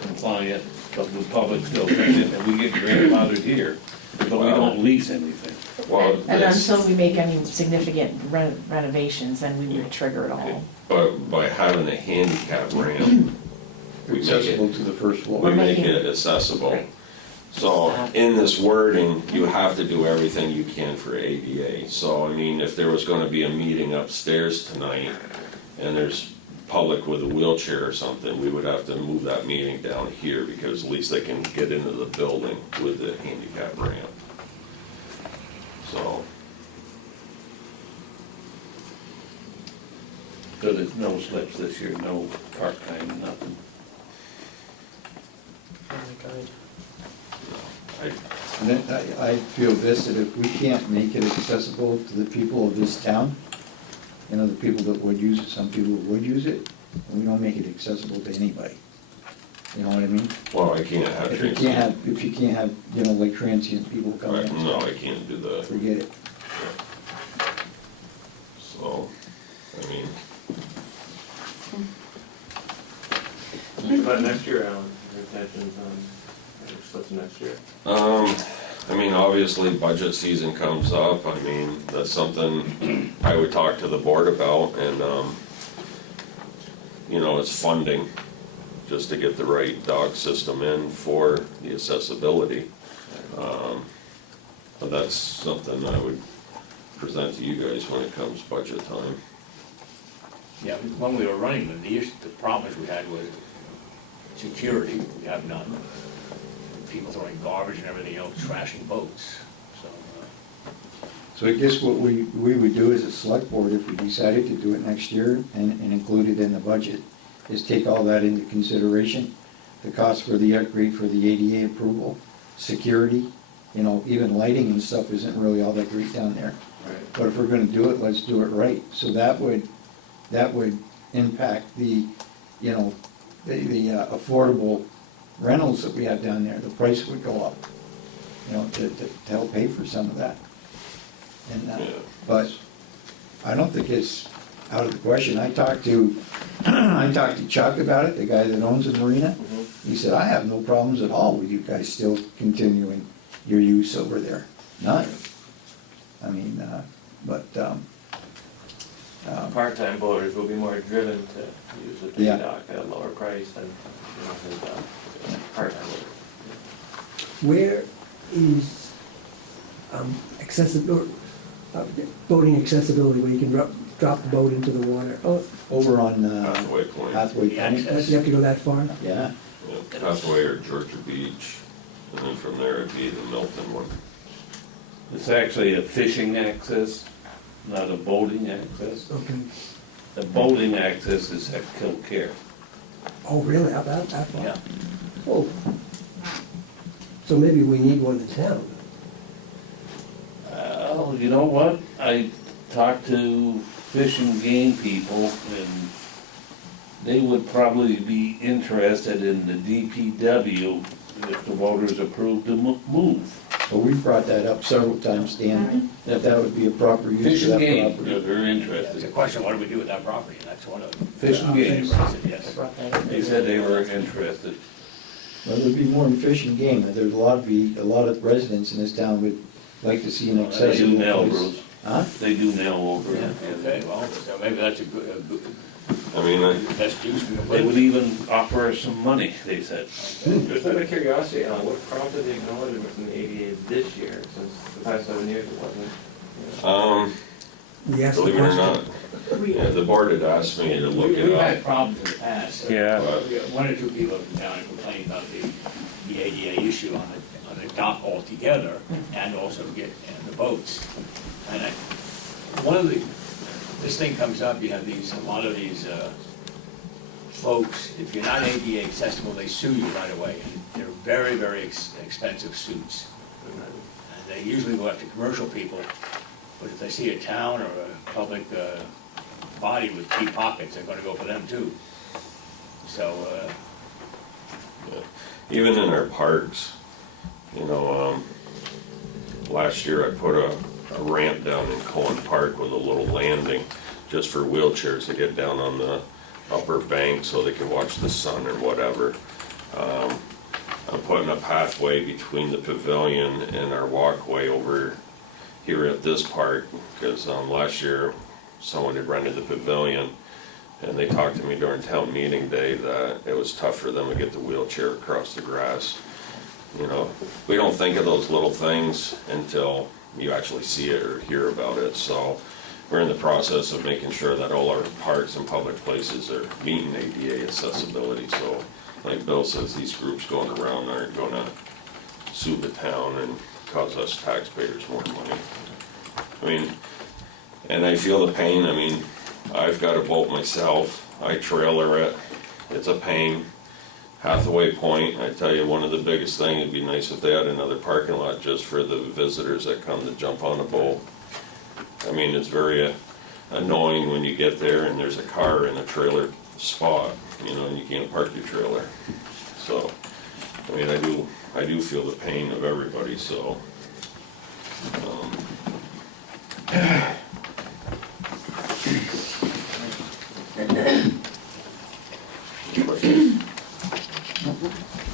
compliant, but the public still comes in, and we get grandfathered here, but we don't lease anything. well, And it's, until we make any significant renovations, then we would trigger it all. but by having a handicap ramp, we make accessible it, to the first floor. we make it accessible. So in this wording, you have to do everything you can for ADA. So, I mean, if there was gonna be a meeting upstairs tonight, and there's public with a wheelchair or something, we would have to move that meeting down here, because at least they can get into the building with the handicap ramp. So, So there's no slips this year, no part-time, nothing. And then I feel this, that if we can't make it accessible to the people of this town, you know, the people that would use it, some people would use it, and we don't make it accessible to anybody. You know what I mean? well, I can't have If you can't have, you know, like transient people come in, no, I can't do that. forget it. So, I mean, But next year, Alan, your intentions on what's next year? I mean, obviously, budget season comes up. I mean, that's something I would talk to the board about, and, you know, it's funding, just to get the right dog system in for the accessibility. But that's something I would present to you guys when it comes budget time. Yeah, when we were running them, the problems we had was security, we have none. People throwing garbage and everything else, trashing boats, so. So I guess what we would do as a select board, if we decided to do it next year and include it in the budget, is take all that into consideration. The cost for the upgrade for the ADA approval, security, you know, even lighting and stuff isn't really all that great down there. Right. But if we're gonna do it, let's do it right. So that would impact the, you know, the affordable rentals that we have down there. The price would go up, you know, to help pay for some of that. And, Yeah. but I don't think it's out of the question. I talked to Chuck about it, the guy that owns the marina. He said, I have no problems at all with you guys still continuing your use over there. None. I mean, Part-time boaters will be more driven to use the big Yeah. dock at a lower price than, you know, his, part-time boaters. Where is boating accessibility, where you can drop the boat into the water? Oh, over on Hathaway Point, Hathaway The Point. access. you have to go that far? Yeah. yeah, Hathaway or Georgia Beach, and then from there it'd be the Milton one. It's actually a fishing access, not a boating access. Okay. The boating access is at Kilcare. Oh, really? How about that far? Yeah. Oh. So maybe we need one in town. Well, you know what? I talked to Fish and Game people, and they would probably be interested in the DPW if the voters approved the move. So we brought that up several times, Dan, that that would be a proper use Fish of and that Game, property. they're very It's a interested. question, what do we do with that property? And that's one of them. Fish and Game. Yes. I brought that up. They said they were interested. Well, there'd be more than fish and game, there's a lot of residents in this town would like to see an They do accessible nail, place. Bruce. Huh? They do nail over Yeah, it. okay, well, so maybe that's a good, I mean, best use we can They put would it. even offer us some money, they said. Just out of curiosity, what prompted the acknowledgement from the ADA this year, since the past 7 years it wasn't? We asked the believe it or not, question. yeah, the board had asked me to look We've it had up. problems in the past. Yeah. We got one or two people in town complaining about the ADA issue on the dock altogether, and also and the boats. And this thing comes up, you have a lot of these folks, if you're not ADA accessible, they sue you right away, and they're very, very expensive suits. And they usually go after commercial people, but if they see a town or a public body with deep pockets, they're gonna go for them too. So, Even in our parks, you know, last year I put a ramp down in Cohen Park with a little landing just for wheelchairs to get down on the upper bank so they can watch the sun or whatever. I'm putting a pathway between the pavilion and our walkway over here at this park, because last year someone had rented the pavilion, and they talked to me during town meeting day that it was tough for them to get the wheelchair across the grass. You know, we don't think of those little things until you actually see it or hear about it. So we're in the process of making sure that all our parks and public places are meeting ADA accessibility. So like Bill says, these groups going around aren't gonna sue the town and cause us taxpayers more money. I mean, and I feel the pain. I mean, I've got a boat myself. I trailer it. It's a pain. Hathaway Point, I tell you, one of the biggest things, it'd be nice if they had another parking lot just for the visitors that come to jump on a boat. I mean, it's very annoying when you get there and there's a car in a trailer spot, you know, and you can't park your trailer. So, I mean, I do feel the pain of everybody, so.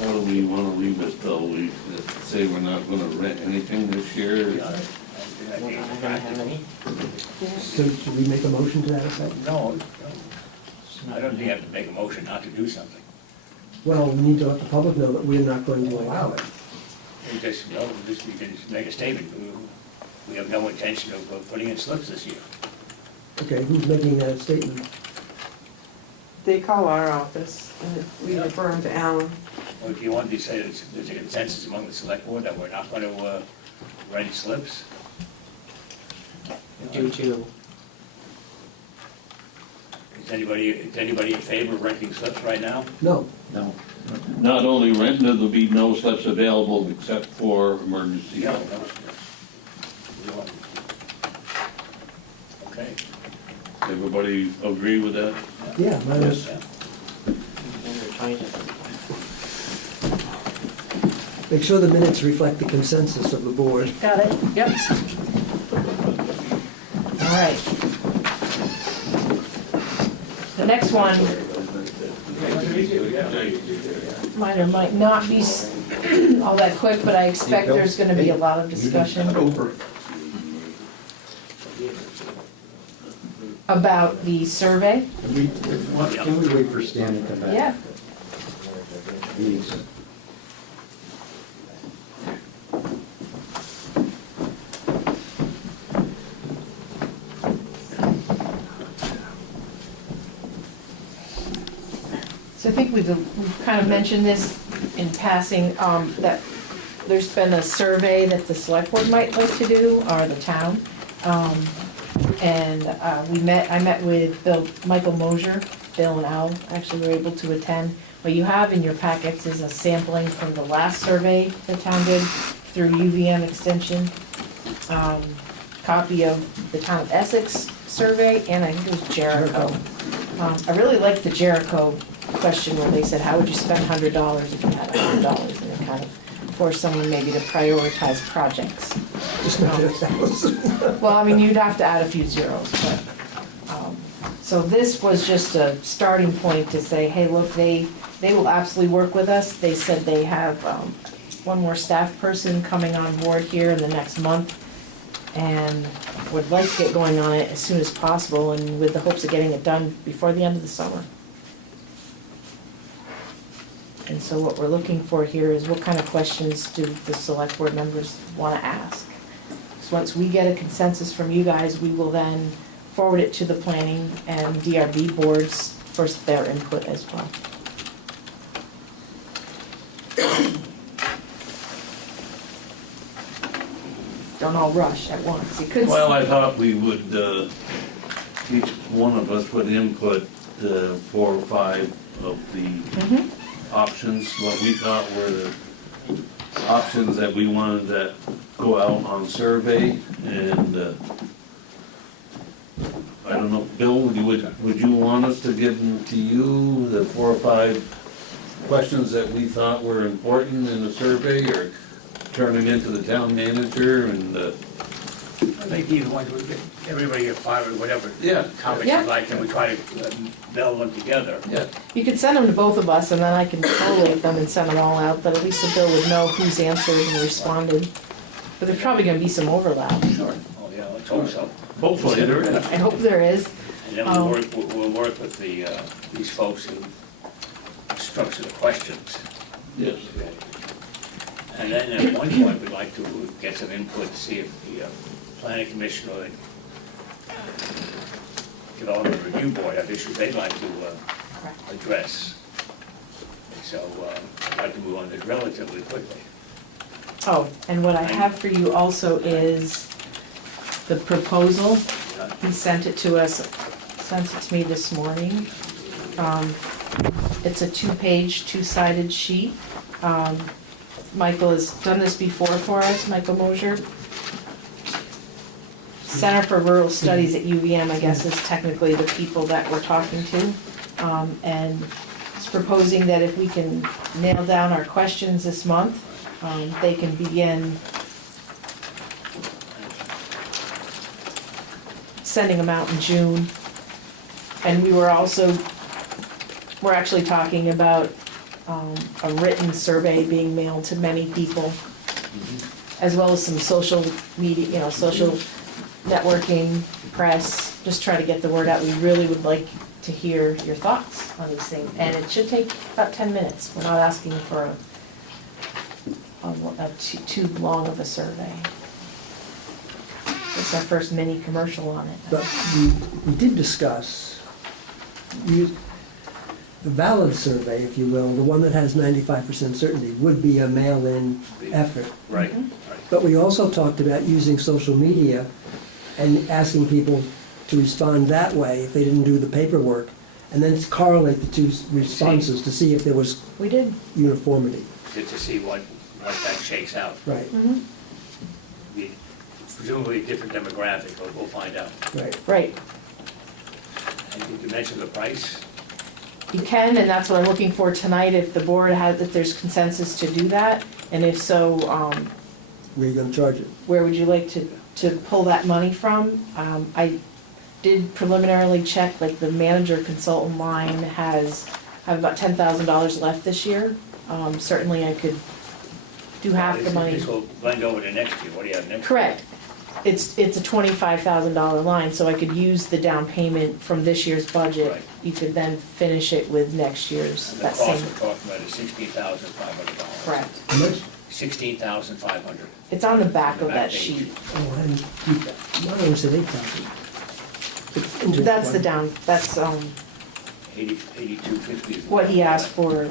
How do we wanna leave it though? We say we're not gonna rent anything this year? We're not gonna have any. So should we make a motion to that effect? no, I don't think you have to make a motion not to do something. Well, we need to let the public know that we're not going to allow it. You just, you can just make a statement, we have no intention of putting in slips this year. Okay, who's making that statement? They call our office, and we refer them to Alan. Or if you want to say that there's a consensus among the select board that we're not gonna rent slips? Due to, Is anybody in favor of renting slips right now? No. No. Not only renting, there'll be no slips available except for emergency Yeah. help. Okay. Everybody agree with that? Yeah, mine is. Yeah. we're trying to, Make sure the minutes reflect the consensus of the board. Got it? Yep. All right. The next one might or might not be all that quick, but I expect there's gonna be a lot of discussion Over. about the survey. Can we wait for Stan to come back? Yeah. Please. So I think we've kind of mentioned this in passing, that there's been a survey that the select board might like to do, or the town. I met with Michael Mosier, Bill and Al actually were able to attend. What you have in your packets is a sampling from the last survey the town did through UVM extension. Copy of the town of Essex survey, and I think it was Jericho. I really liked the Jericho question where they said, how would you spend $100 if you had $100? And it kind of forced someone maybe to prioritize projects. Well, I mean, you'd have to add a few zeros, but, so this was just a starting point to say, hey, look, they will absolutely work with us. They said they have one more staff person coming on board here in the next month, and would like to get going on it as soon as possible, and with the hopes of getting it done before the end of the summer. And so what we're looking for here is what kind of questions do the select board members want to ask? So once we get a consensus from you guys, we will then forward it to the planning and DRB boards for their input as well. Don't all rush at once. You could. Well, I thought we would, each one of us would input 4 or 5 of the options, what we thought were the options that we wanted to go out on survey, and I don't know, Bill, would you want us to give them to you, the 4 or 5 questions that we thought were important in the survey, or turn them into the town manager and I think either one, everybody get 5 or whatever topics Yeah. you like, and we try to meld them together. yeah. You could send them to both of us, and then I can collate them and send them all out, but at least the Bill would know who's answered and responded. But there's probably gonna be some overlap. Sure. Oh, yeah, let's hope so. Hopefully there is. I hope there is. And then we'll work with these folks who structure the questions. Yes. And then at one point, we'd like to get some input, see if the planning commission would develop a review board of issues they'd like to address. So I'd like to move on this relatively quickly. Oh, and what I have for you also is the proposal. He sent it to us, sent it to me this morning. It's a 2-page, 2-sided sheet. Michael has done this before for us, Michael Mosier. Center for Rural Studies at UVM, I guess, is technically the people that we're talking to. And it's proposing that if we can nail down our questions this month, they can begin sending them out in June. And we're actually talking about a written survey being mailed to many people, as well as some social media, social networking, press, just try to get the word out. We really would like to hear your thoughts on these things, and it should take about 10 minutes. We're not asking for too long of a survey. It's our first mini commercial on it. But we did discuss the valid survey, if you will, the one that has 95% certainty, would be a mail-in effort. Right. But we also talked about using social media and asking people to respond that way if they didn't do the paperwork, and then correlate the 2 responses to see if there was We did. uniformity. To see what that shakes out. Right, Presumably a different demographic, but we'll find out. right. Right. And did you mention the price? You can, and that's what I'm looking for tonight, if the board has, if there's consensus to do that, and if so, Where are you gonna charge it? where would you like to pull that money from? I did preliminarily check, like the manager consultant line have about $10,000 left this year. Certainly I could do half the money. This will blend over to next year. What do you have next year? Correct. It's a $25,000 line, so I could use the down payment from this year's budget. Right. You could then finish it with next year's, And the that cost same. we're talking about is $16,500. Correct. How much? $16,500. It's on the back On the of back that page. sheet. Oh, I didn't keep that. No, I said 8,000. That's the down, that's 8250 is what he asked for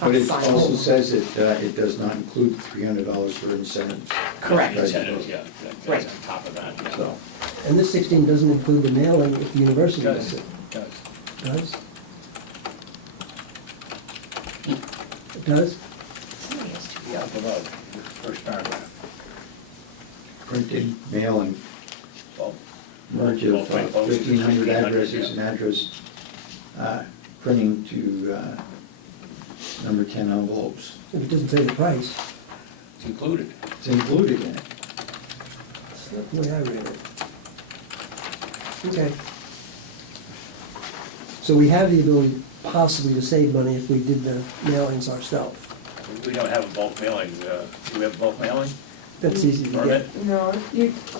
But it Sign. also says it does not include $300 for incentives. Correct. Incentives, yeah, that's Right. on top of that, yeah. So, And this 16 doesn't include the mailing if the university does it. Does. Does? It does? Yeah, below, first paragraph. printed mailing, Well, merge of Well, print postage, 1,500 1,500, addresses and address printing to number 10 envelopes. If it doesn't say the price, it's included. It's included in it. that's not the way I read it. Okay. So we have the ability possibly to save money if we did the mailings ourselves. We don't have a bulk mailing, do we have a bulk mailing? That's easy to get. Permit? No,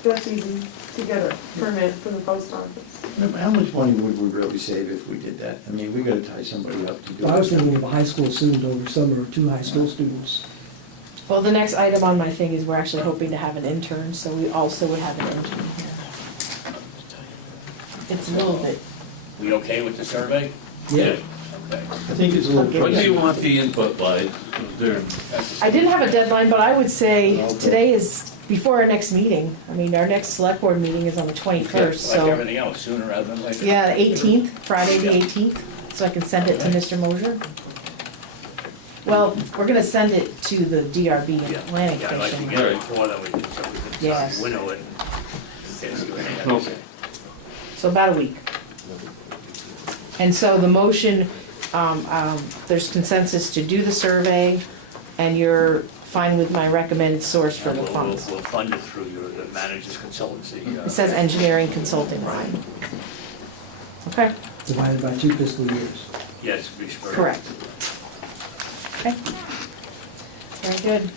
that's easy to get a permit from the post office. How much money would we really save if we did that? I mean, we gotta tie somebody up to do it. I was thinking of a high school student over summer, or 2 high school students. Well, the next item on my thing is we're actually hoping to have an intern, so we also would have an intern here. It's a little bit, We okay with the survey? Yeah. Okay. I think it's a little. When do you want the input by? I didn't have a deadline, but I would say Okay. today is before our next meeting. I mean, our next select board meeting is on the 21st, Like so. everything else, sooner rather than later. Yeah, the 18th, Friday the 18th, so I can send it to Mr. Mosier. Well, we're gonna send it to the DRB and Yeah, the planning yeah, I'd like to commission. get it before that, we can, so we can Yes. winnow it. and see what they have to say. So about a week. And so the motion, there's consensus to do the survey, and you're fine with my recommended source for And the we'll funds. fund it through the manager's consultancy. It says engineering consulting line. Okay, Divided by 2 fiscal years. Yes, be sure. correct. Okay. Very good.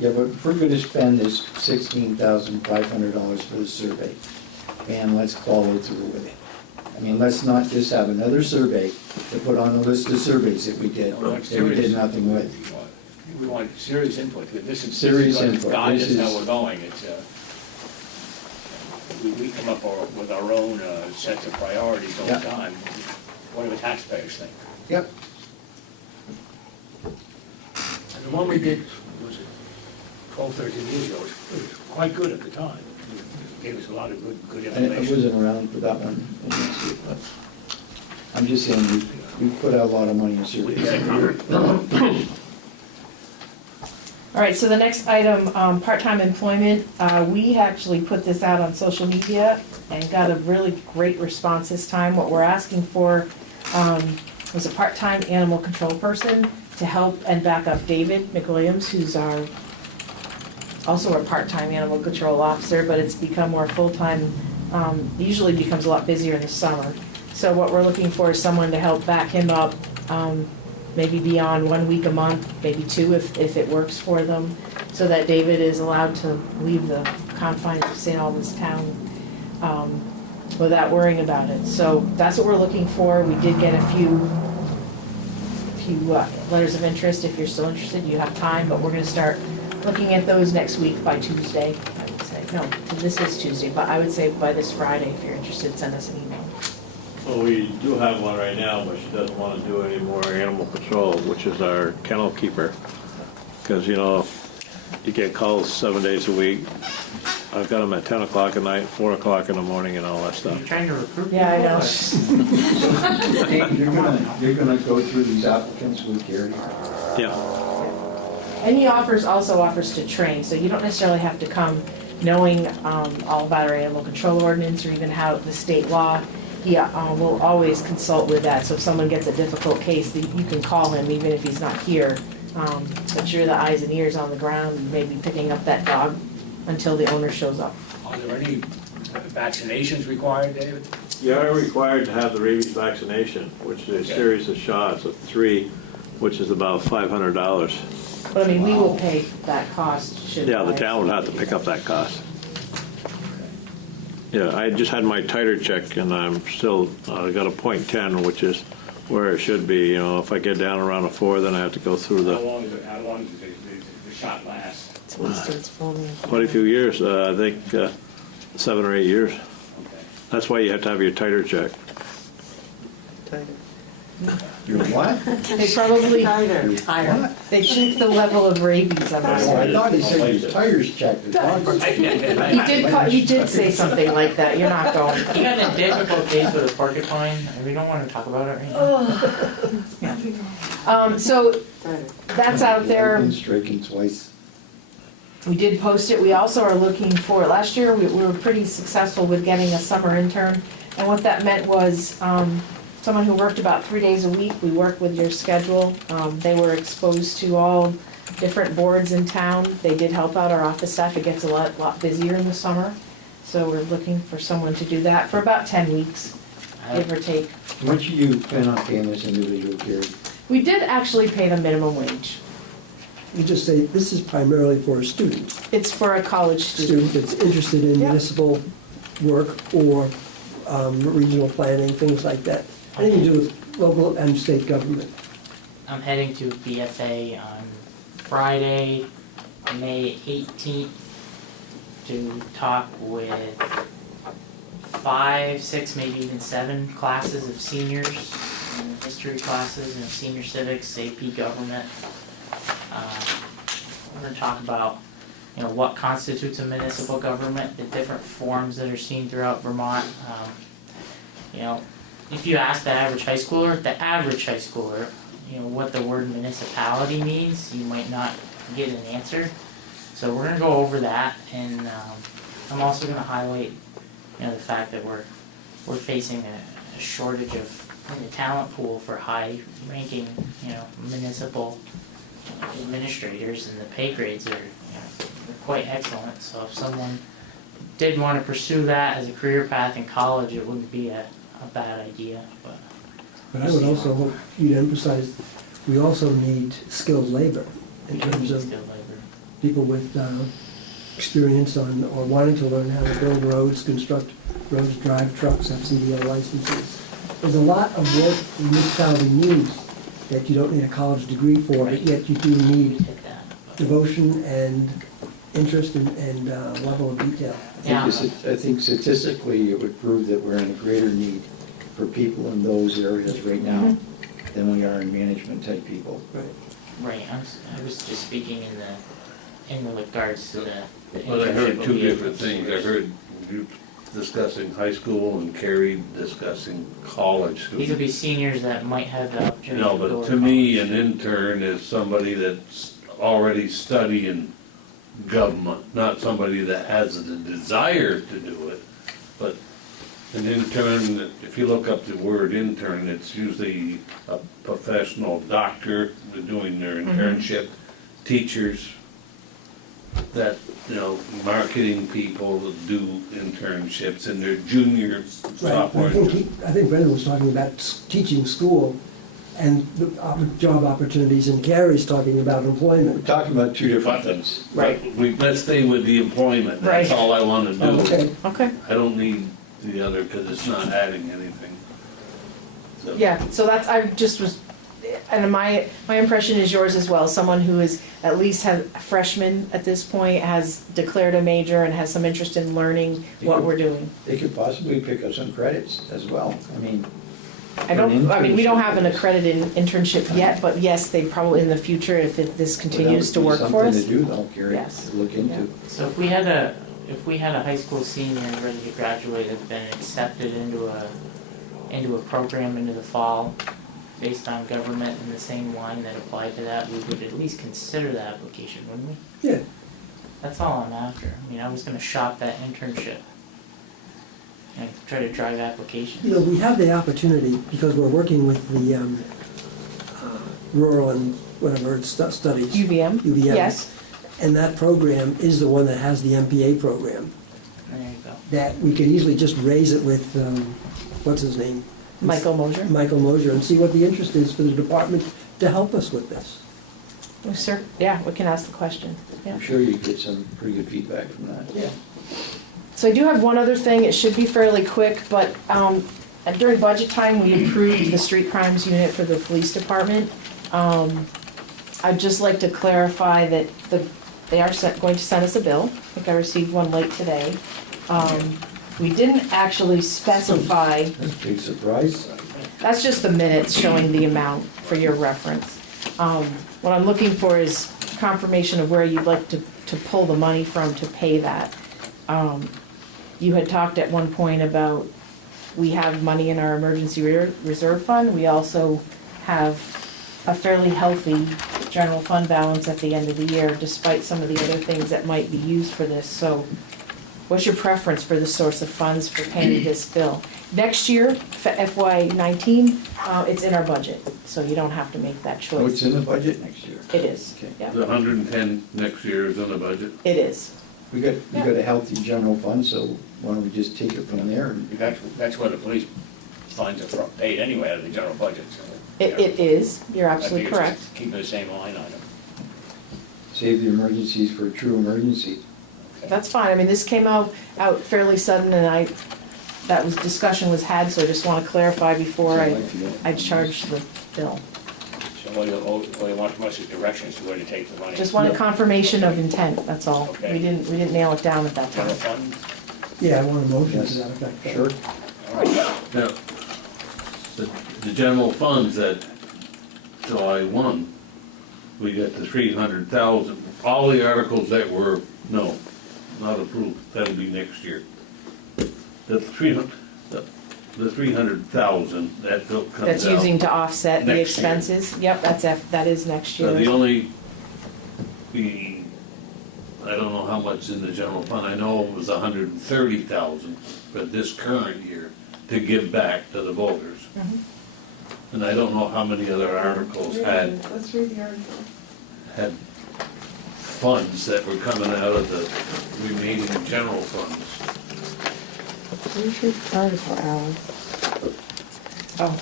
Yeah, but if we're gonna spend this $16,500 for the survey, and let's follow through with it. I mean, let's not just have another survey to put on the list of surveys that we did, No, that's that we did serious. nothing with. We want serious input, because this is Serious going to input. guide us This how is- we're going. It's, we come up with our own sets of priorities all the Yeah. time. What do the taxpayers think? Yep. And the one we did, was it 12, 13 years ago, was quite good at the time. It gave us a lot of good I information. wasn't around for that one. But I'm just saying, we put out a lot of money in We surveys. get it covered. All right, so the next item, part-time employment, we actually put this out on social media and got a really great response this time. What we're asking for was a part-time animal control person to help and back up David McWilliams, who's also our part-time animal control officer, but it's become more full-time, usually becomes a lot busier in the summer. So what we're looking for is someone to help back him up, maybe beyond 1 week a month, maybe 2 if it works for them, so that David is allowed to leave the confines of St. Albans town without worrying about it. So that's what we're looking for. We did get a few letters of interest. If you're still interested, you have time, but we're gonna start looking at those next week by Tuesday, I would say. No, this is Tuesday, but I would say by this Friday, if you're interested, send us an email. Well, we do have one right now, but she doesn't want to do any more animal control, which is our kennel keeper. Because, you know, you get calls 7 days a week. I've got them at 10 o'clock at night, 4 o'clock in the morning and all that You're stuff. trying to recruit people? Yeah, I know. You're gonna go through these applicants with Gary? Yeah. And he also offers to train, so you don't necessarily have to come knowing all about our animal control ordinance or even how the state law. He will always consult with that, so if someone gets a difficult case, you can call him even if he's not here. But you're the eyes and ears on the ground, maybe picking up that dog until the owner shows up. Are there any vaccinations required, David? You are required to have the rabies vaccination, which is a series of shots of 3, which is about $500. But I mean, we will pay that cost should. Yeah, the town would have to pick up that cost. Yeah, I just had my titer check and I'm still, got a .10, which is where it should be. You know, if I get down around a 4, then I have to go through How the, long does the shot last? It's listed, it's fully- quite a few years, I think 7 or 8 years. Okay. That's why you have to have your titer check. You're what? They probably, What? they checked the level of rabies on Oh, us. I thought he said his tires checked. His dogs- He did say something like that, you're not going. He got in a difficult case with a porcupine, and we don't wanna talk about it right now. So, that's out I've there. been stricken twice. We did post it, we also are looking for, last year, we were pretty successful with getting a summer intern. And what that meant was, someone who worked about 3 days a week, we worked with your schedule. They were exposed to all different boards in town. They did help out our office staff, it gets a lot busier in the summer. So we're looking for someone to do that for about 10 weeks, give or take. How much do you plan on paying this individual, Gary? We did actually pay the minimum wage. You just say, this is primarily for a student, It's for a college student. that's interested in Yeah. municipal work or regional planning, things like that. Anything to do with local and state government. I'm heading to BFA on Friday, May 18th, to talk with 5, 6, maybe even 7 classes of seniors, history classes, senior civics, AP government. We're going to talk about, what constitutes a municipal government, the different forms that are seen throughout Vermont. If you ask the average high schooler, what the word municipality means, you might not get an answer. So we're gonna go over that, and I'm also gonna highlight, the fact that we're facing a shortage in the talent pool for high-ranking, municipal administrators, and the pay grades are, they're quite excellent. So if someone did want to pursue that as a career path in college, it wouldn't be a bad idea, But I would also hope you'd emphasize, we also need skilled labor in terms of skilled labor. people with experience on, or wanting to learn how to build roads, construct roads, drive trucks, have CDL licenses. There's a lot of work the municipality needs that you don't need a college degree for, but yet you do need Hit that. devotion and interest and level of detail. I think statistically, it would prove that we're in a greater need for people in those areas right now than we are in management type people. Right, I was just speaking in regards to the Well, I heard internship two will be different able to- things. I heard you discussing high school and Carrie discussing college These students. would be seniors that might have the opportunity No, to go but to to me, college. an intern is somebody that's already studying government, not somebody that has the desire to do it. But an intern, if you look up the word intern, it's usually a professional doctor doing their internship, teachers that, marketing people that do internships, and they're junior, sophomore. I think Brendan was talking about teaching school and the job opportunities, and Carrie's talking about We're employment. talking about two different things. Right. Let's stay with the employment, that's Right. all I wanna do. Okay. Okay. I don't need the other, because it's not adding anything. So- Yeah, so that's, I just was, and my impression is yours as well, someone who is at least a freshman at this point, has declared a major and has some interest in learning what we're doing. They could possibly pick up some credits as well. We don't have an accredited internship yet, but yes, they probably in the future, if this continues to work for us. Something to do though, Gary, Yes. to look into. So if we had a high school senior ready to graduate that's been accepted into a program into the fall based on government in the same line that applied to that, we would at least consider the application, wouldn't we? Yeah. That's all I'm after. I was gonna shop that internship and try to drive applications. We have the opportunity, because we're working with the rural and whatever it's studies. UVM? UVM. Yes. And that program is the one that has the MPA program, There you go. that we could easily just raise it with, what's his name? Michael Mosier? Michael Mosier, and see what the interest is for the department to help us with this. Sir, yeah, we can ask the question. Yeah. I'm sure you'd get some pretty good feedback from that. Yeah. So I do have one other thing, it should be fairly quick, but during budget time, we approved the street crimes unit for the police department. I'd just like to clarify that they are going to send us a bill. I think I received one late today. We didn't actually specify, That's a big surprise. That's just the minutes showing the amount for your reference. What I'm looking for is confirmation of where you'd like to pull the money from to pay that. You had talked at one point about, we have money in our emergency reserve fund. We also have a fairly healthy general fund balance at the end of the year, despite some of the other things that might be used for this. So what's your preference for the source of funds for paying this bill? Next year, for FY19, it's in our budget, so you don't have to make that So it's choice. in the budget next year? It is, Okay. yeah, The 110 next year is in the budget. it is. We got a healthy general fund, so why don't we just take it from there? And That's where the police funds are paid anyway, out of the general budget, so. It is, you're I absolutely think it's correct. just keep the same line item. save the emergencies for a true emergency. That's fine, I mean, this came out fairly sudden, and discussion was had, so I just want to clarify before I charge the bill. So what do you want from us is directions to where to take the money? Just wanted confirmation of intent, that's all. Okay. We didn't nail it down at that General time. fund? Yeah, I want a motion to Yes. that effect. Sure. All right. Now, the general funds that July 1, we got the 300,000. All the articles that were, no, not approved, that'll be next year. The 300,000, that bill comes out. That's using to offset the next year. expenses? Yep, that is next Now, year. the only, I don't know how much in the general fund, I know it was 130,000 for this current year to give back to the voters. Mhm. And I don't know how many other articles had Let's read the article. funds that were coming out of the remaining general funds. Where's your article, Alan? Oh,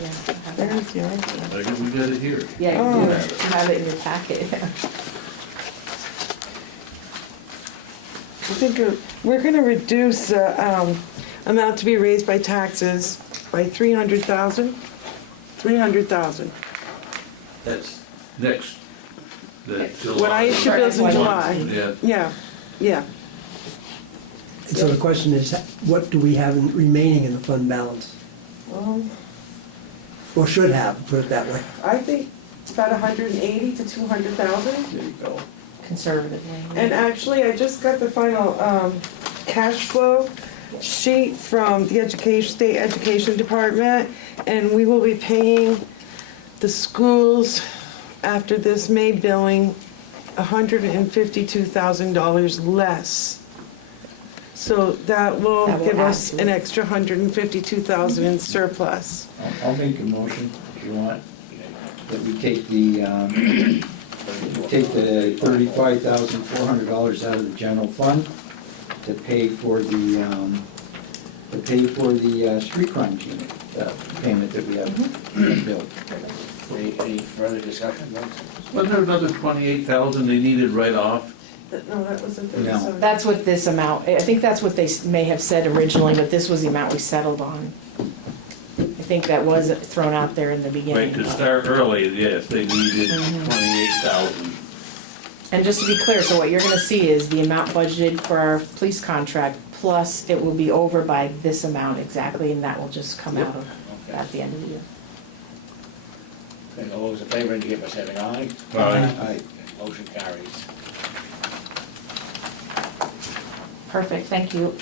yeah. I have it. There's the article. I guess we got it here. Yeah, Oh. you do have it in your packet. I think we're gonna reduce the amount to be raised by taxes by 300,000. 300,000. That's next, the July. When I issue bills in July. Yeah. Yeah. And so the question is, what do we have remaining in the fund balance? Or should have, put it that way. I think it's about 180 to 200,000. There you go. Conservatively. And actually, I just got the final cash flow sheet from the State Education Department, and we will be paying the schools after this May billing $152,000 less. So that will That will give us add to an it. extra $152,000 in surplus. I'll make a motion if you want, that we take the $35,400 out of the general fund to pay for the street crimes unit, payment that we have billed. Any further discussion? Wasn't there another 28,000 they needed right off? No, that was a No. 37. That's what this amount, I think that's what they may have said originally, but this was the amount we settled on. I think that was thrown out there in the beginning. Right, to start early, yes, they needed 28,000. And just to be clear, so what you're gonna see is the amount budgeted for our police contract, plus it will be over by this amount exactly, and that will just come out of, Okay. at the end of the year. Okay, all those in favor indicate by saying aye. Aye. Motion carries. Perfect, thank you.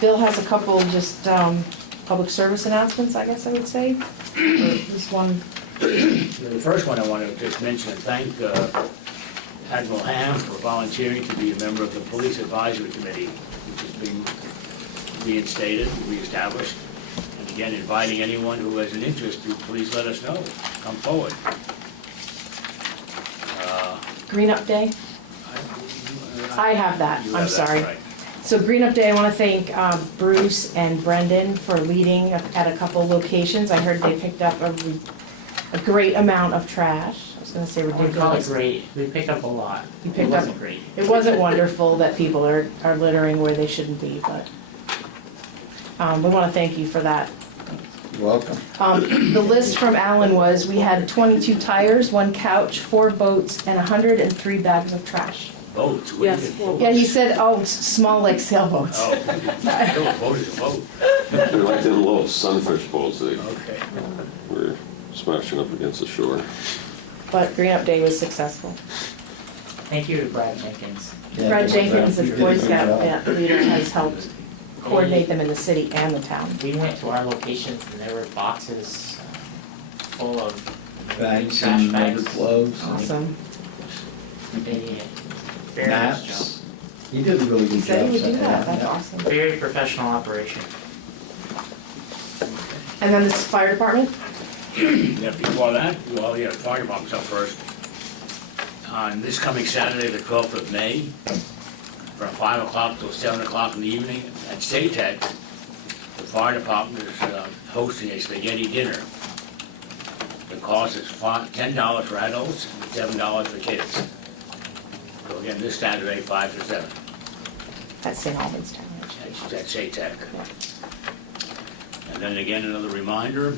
Bill has a couple just public service announcements, I guess I would say. Or just one. The first one I want to just mention and thank Admiral Ham for volunteering to be a member of the Police Advisory Committee, which has been reinstated, reestablished. And again, inviting anyone who has an interest to please let us know. Come forward. Green Up Day? I have that, You I'm have that, sorry. right. So Green Up Day, I want to thank Bruce and Brendan for leading at a couple locations. I heard they picked up a great amount of trash. I was going to say I would call it ridiculous. great, we picked up a lot. You It picked up- wasn't great. It wasn't wonderful that people are littering where they shouldn't be, but we want to thank you for that. You're welcome. The list from Alan was, we had 22 tires, 1 couch, 4 boats, and 103 bags of trash. Boats? What Yes, is it? well, Yeah, he said, oh, small like sailboats. Oh, still a boat is a boat. They're like them little sunfish boats that Okay. were smashing up against the shore. But Green Up Day was successful. Thank you to Brad Jenkins. Yeah, Brad Jenkins, the you did Boy a good Scout job. leader, has helped coordinate them in the city and the town. We went to our locations and there were boxes full of Bags trash and rubber bags. gloves. Awesome. They, very nice job. Maps. He did a really He good said job. he would do setting that, up. that's awesome. Very professional operation. And then this fire department? Yeah, before that, well, yeah, the fire department's up first. On this coming Saturday, the 12th of May, from 5 o'clock till 7 o'clock in the evening at SATEC, the fire department is hosting a spaghetti dinner. The cost is $10 for adults and $7 for kids. So again, this Saturday, 5 to 7, At St. Albans Town. at SATEC. And then again, another reminder,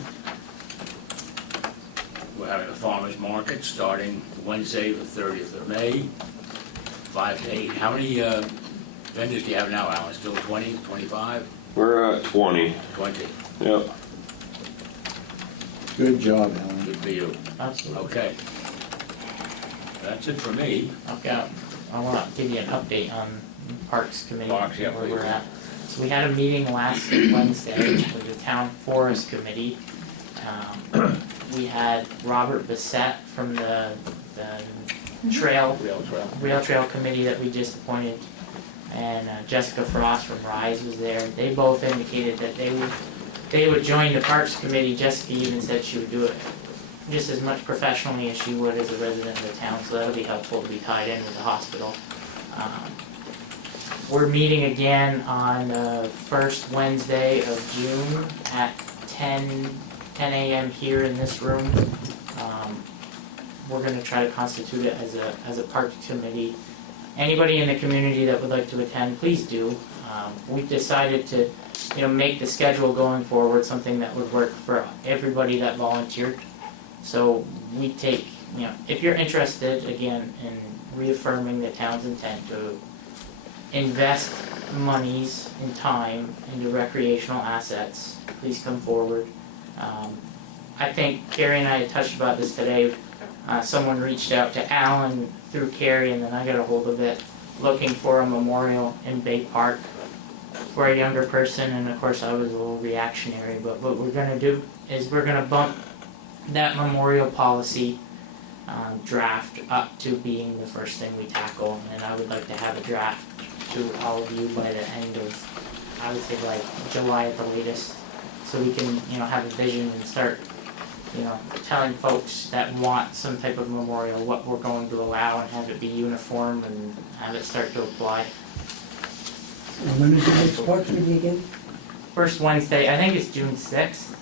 we're having a farmer's market starting Wednesday, the 30th of May, 5 to 8. How many vendors do you have now, Alan? Still 20, 25? We're at 20. 20. Yep. Good job, Alan. Good for you. Absolutely. Okay. That's it for me. Okay, I want to give you an update on Parks Committee, Parks, yeah, where we're please. at. So we had a meeting last Wednesday with the Town Forest Committee. We had Robert Bissett from the Trail Rail Trail Committee that we just appointed, and Jessica Frost from RISE was there. They both indicated that they would join the Parks Committee. Jessica even said she would do it just as much professionally as she would as a resident of the town, so that'll be helpful to be tied in with the hospital. We're meeting again on the first Wednesday of June at 10 a.m. here in this room. We're gonna try to constitute it as a park committee. Anybody in the community that would like to attend, please do. We've decided to, make the schedule going forward something that would work for everybody that volunteered. So we take, if you're interested, again, in reaffirming the town's intent to invest monies and time into recreational assets, please come forward. I think Carrie and I had touched about this today. Someone reached out to Alan through Carrie, and then I got a hold of it, looking for a memorial in Bay Park for a younger person, and of course I was a little reactionary, but what we're gonna do is we're gonna bump that memorial policy draft up to being the first thing we tackle, and I would like to have a draft to all of you by the end of, I would say like July at the latest, so we can, have a vision and start, telling folks that want some type of memorial what we're going to allow and have it be uniform and have it start to apply. When is the next park meeting again? First Wednesday, I think it's June 6th.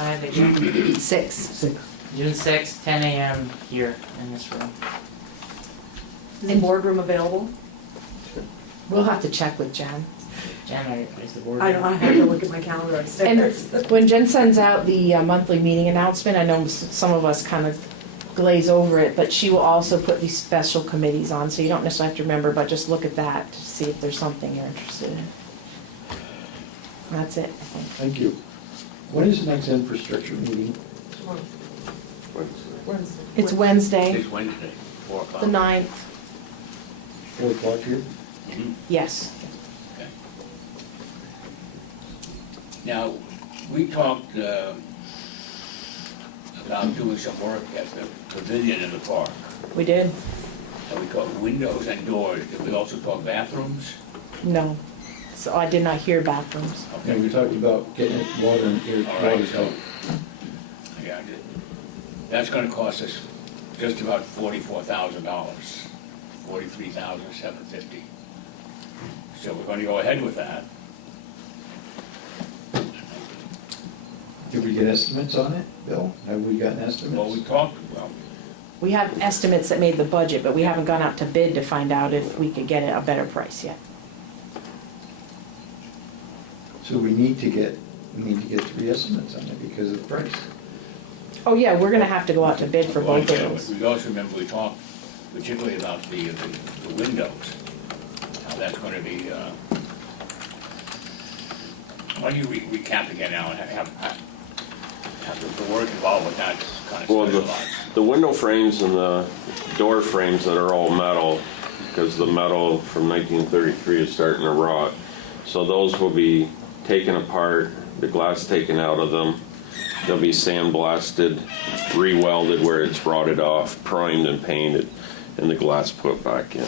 I think it's 6. June 6th, 10 a.m. here in this room. Is the boardroom available? We'll have to check with Jen. Jen, is the board? I have to look at my calendar And upstairs. when Jen sends out the monthly meeting announcement, I know some of us kind of glaze over it, but she will also put these special committees on, so you don't necessarily have to remember, but just look at that to see if there's something you're interested in. And that's it, I think. Thank you. When is the next infrastructure meeting? It's Wednesday, It's Wednesday, 4 o'clock. the 9th. 4 o'clock here? Mhm. Yes. Okay. Now, we talked about doing some work at the pavilion in the park. We did? And we talked windows and doors. Did we also talk bathrooms? No. So I did not hear bathrooms. Yeah, we talked about getting it water and air. All right, so, yeah, that's gonna cost us just about $44,000, $43,750. So we're gonna go ahead with that. Did we get estimates on it, Bill? Have we gotten estimates? Well, We have estimates that made the budget, but we haven't gone out to bid to find out if we could get a better price yet. So we need to get 3 estimates on it because of the price. Oh, yeah, we're gonna have to go out to bid for both of those. We also remember we talked particularly about the windows, how that's gonna be, why don't you recap again, Alan, have the work involved with that kind of Well, specialized? the window frames and the door frames that are all metal, because the metal from 1933 is starting to rot. So those will be taken apart, the glass taken out of them. They'll be sandblasted, re-welded where it's rotted off, primed and painted, and the glass put back in.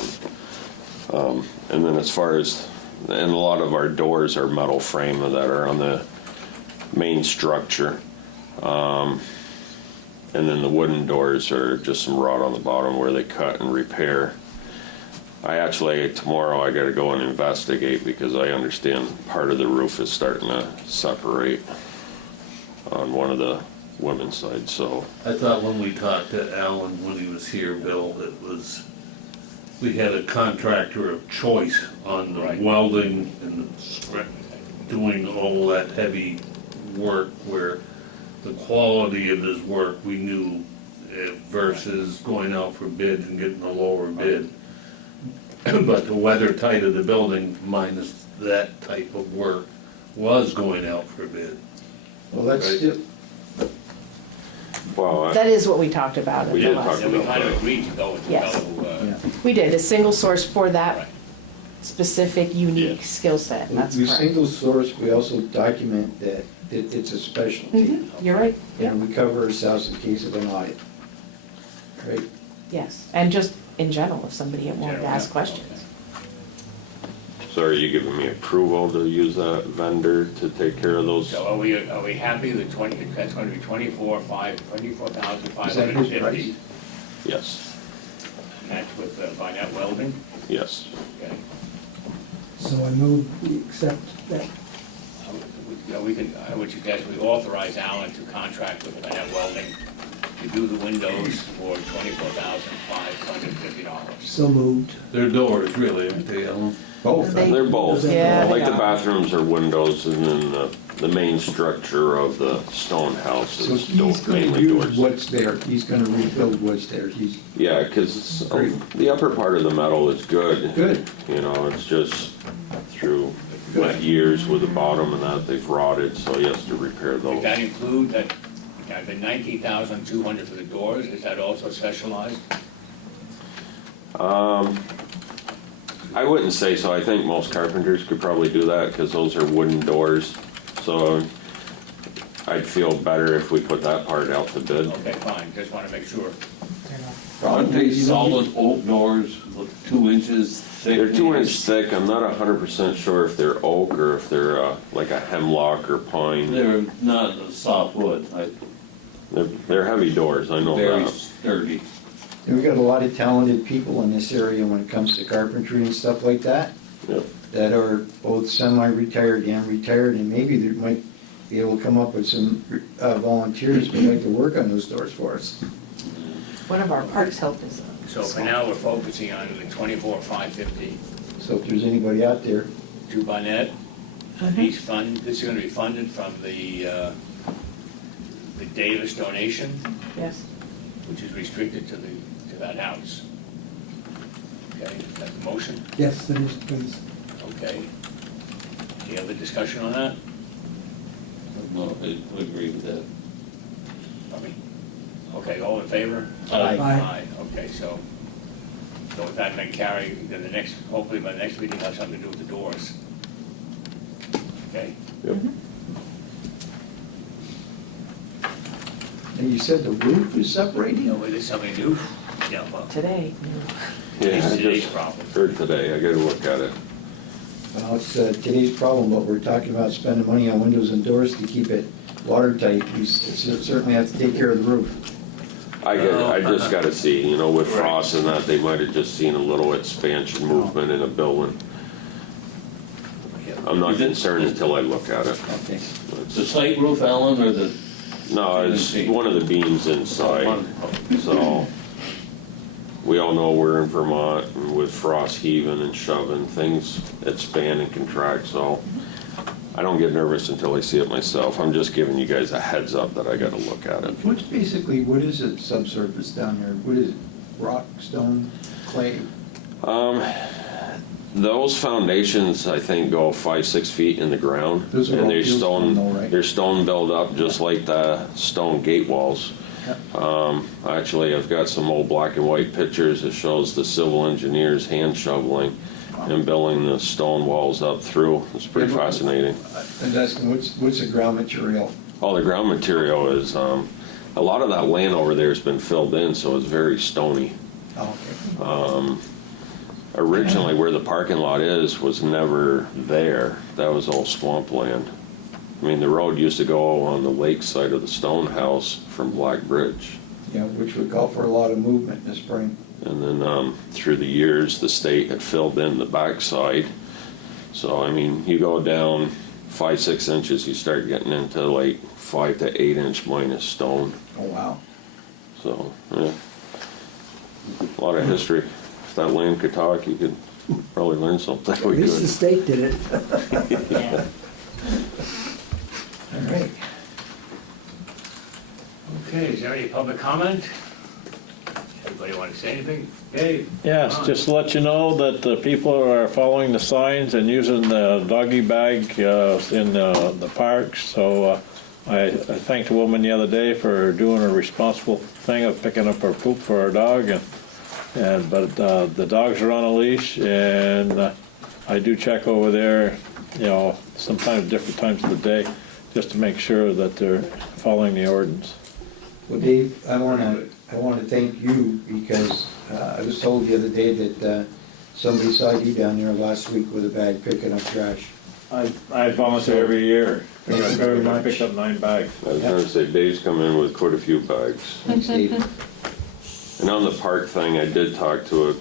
And then as far as, and a lot of our doors are metal frame that are on the main structure. And then the wooden doors are just some rot on the bottom where they cut and repair. Tomorrow I gotta go and investigate because I understand part of the roof is starting to separate on one of the women's sides, so. I thought when we talked to Alan when he was here, Bill, it was, we had a contractor of choice on the Right. welding and doing all that heavy work where the quality of his work we knew versus going out for bid and getting a lower bid. But the weather tight of the building minus that type of work was going out for bid. Well, that's Right. still, Well, That is what we talked about at We the did last. talk And we kind of agreed to go with the Yes. fellow, yeah. We did, a single source for right. that specific, unique skill set, that's We correct. single source, we also document that it's a specialty. Mhm, you're right, And we cover ourselves in case of an audit. Right? yes, and just in general, if somebody wanted to General, ask yeah. questions. so are you giving me approval to use that vendor to take care of those? So are we happy with that's gonna be 24,550? Yes, And that's with Barnett Welding? yes. Okay. So I move we accept that. I would suggest we authorize Alan to contract with Barnett Welding to do the windows for $24,550. So moved. They're doors really, aren't they, Alan? Both. They're both. Yeah, they Like the are. bathrooms are windows and then the main structure of the stone house So is he's gonna mainly use doors. what's there, he's gonna rebuild what's there, he's Yeah, because Great. the upper part of the metal is good. good. You know, it's just through wet years with the bottom and that, they've rotted, so he has to repair Does those. that include that, the 19,200 for the doors, is that also specialized? I wouldn't say so. I think most carpenters could probably do that because those are wooden doors. So I'd feel better if we put that part out to bid. Okay, fine, just want to make sure. Aren't they solid oak doors, 2 inches thick? They're 2 inch thick. I'm not 100% sure if they're oak or if they're like a hemlock or pine. They're not a soft wood, They're heavy doors, I know very that. sturdy. And we've got a lot of talented people in this area when it comes to carpentry and stuff like that, Yep. that are both semi-retired and retired, and maybe they might be able to come up with some volunteers who'd like to work on those doors for us. One of our parks help is. So for now, we're focusing on the 24,550 So if there's anybody out there, to Barnett. This is going to be funded from the Davis donation, Yes. which is restricted to that house. Okay, is that the motion? Yes, that is, please. Okay. Any other discussion on that? No, I agree with that. Okay, all in favor? Aye. Okay, so with that, then carry, then hopefully by the next meeting, have something to do with the doors. Okay? Yep. and you said the roof is separating? No, is something new? Yeah, well, Today. Yeah, it's I today's just problem. heard today. I gotta look at it. Well, it's today's problem, but we're talking about spending money on windows and doors to keep it watertight. We certainly have to take care of the roof. I just gotta see, you know, with frost and that, they might have just seen a little expansion movement in a building. I'm not concerned until I look at it. Okay. The slate roof, Alan, or the? No, it's one of the beams inside, so. We all know we're in Vermont and with frost heaving and shoving, things expand and contract, so. I don't get nervous until I see it myself. I'm just giving you guys a heads up that I gotta look at it. What is it, subsurface down there? What is it? rock, stone, clay? Those foundations, I think, go 5-6 feet in the ground. Those are And all they're field stone though, right? They're stone built up just like the stone gate walls. Actually, I've got some old black and white pictures that shows the civil engineers hand shoveling and building the stone walls up through. It's pretty fascinating. I was asking, what's the ground material? All the ground material is, a lot of that land over there has been filled in, so it's very stony. Oh, okay. Originally, where the parking lot is was never there. That was all swamp land. I mean, the road used to go on the lake side of the stone house from Black Bridge. Yeah, which would call for a lot of movement in the spring. And then through the years, the state had filled in the backside. So, I mean, you go down 5-6 inches, you start getting into like 5 to 8 inch minus stone. Oh, wow. So, yeah, a lot of history. If that land could talk, you could probably learn something. At least the state did it. Yeah. All right. Okay, is there any public comment? Anybody want to say anything? Dave? Yes, just to let you know that the people are following the signs and using the doggy bag in the parks. So I thanked a woman the other day for doing a responsible thing of picking up her poop for her dog. But the dogs are on a leash, and I do check over there, you know, sometimes different times of the day, just to make sure that they're following the ordinance. Well, Dave, I want to thank you because I was told the other day that somebody saw you down there last week with a bag picking up trash. I volunteer every year. Thank you very much. I picked up 9 bags. I was going to say, Dave's come in with quite a few bags. Thanks, Dave. And on the park thing, I did talk to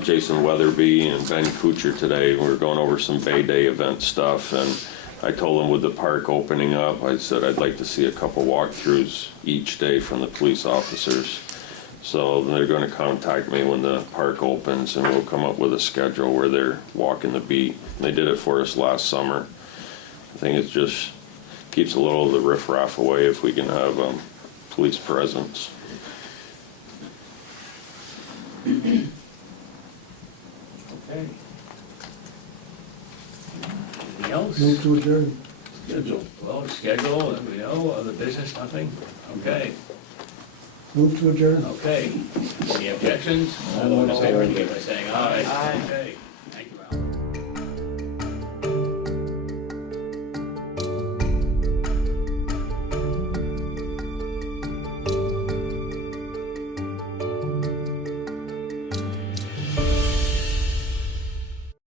Jason Weatherby and Ben Kuchar today. We were going over some Bay Day event stuff, and I told them with the park opening up, I said I'd like to see a couple walkthroughs each day from the police officers. So they're going to contact me when the park opens, and we'll come up with a schedule where they're walking the beat. They did it for us last summer. I think it just keeps a little of the riffraff away if we can have police presence. Okay. Anything else? Move to adjourn. Schedule. Well, schedule, and we know, other business, nothing? Okay, Move to adjourn. okay. Any objections? All those in favor, indicate by saying aye. Aye. Okay.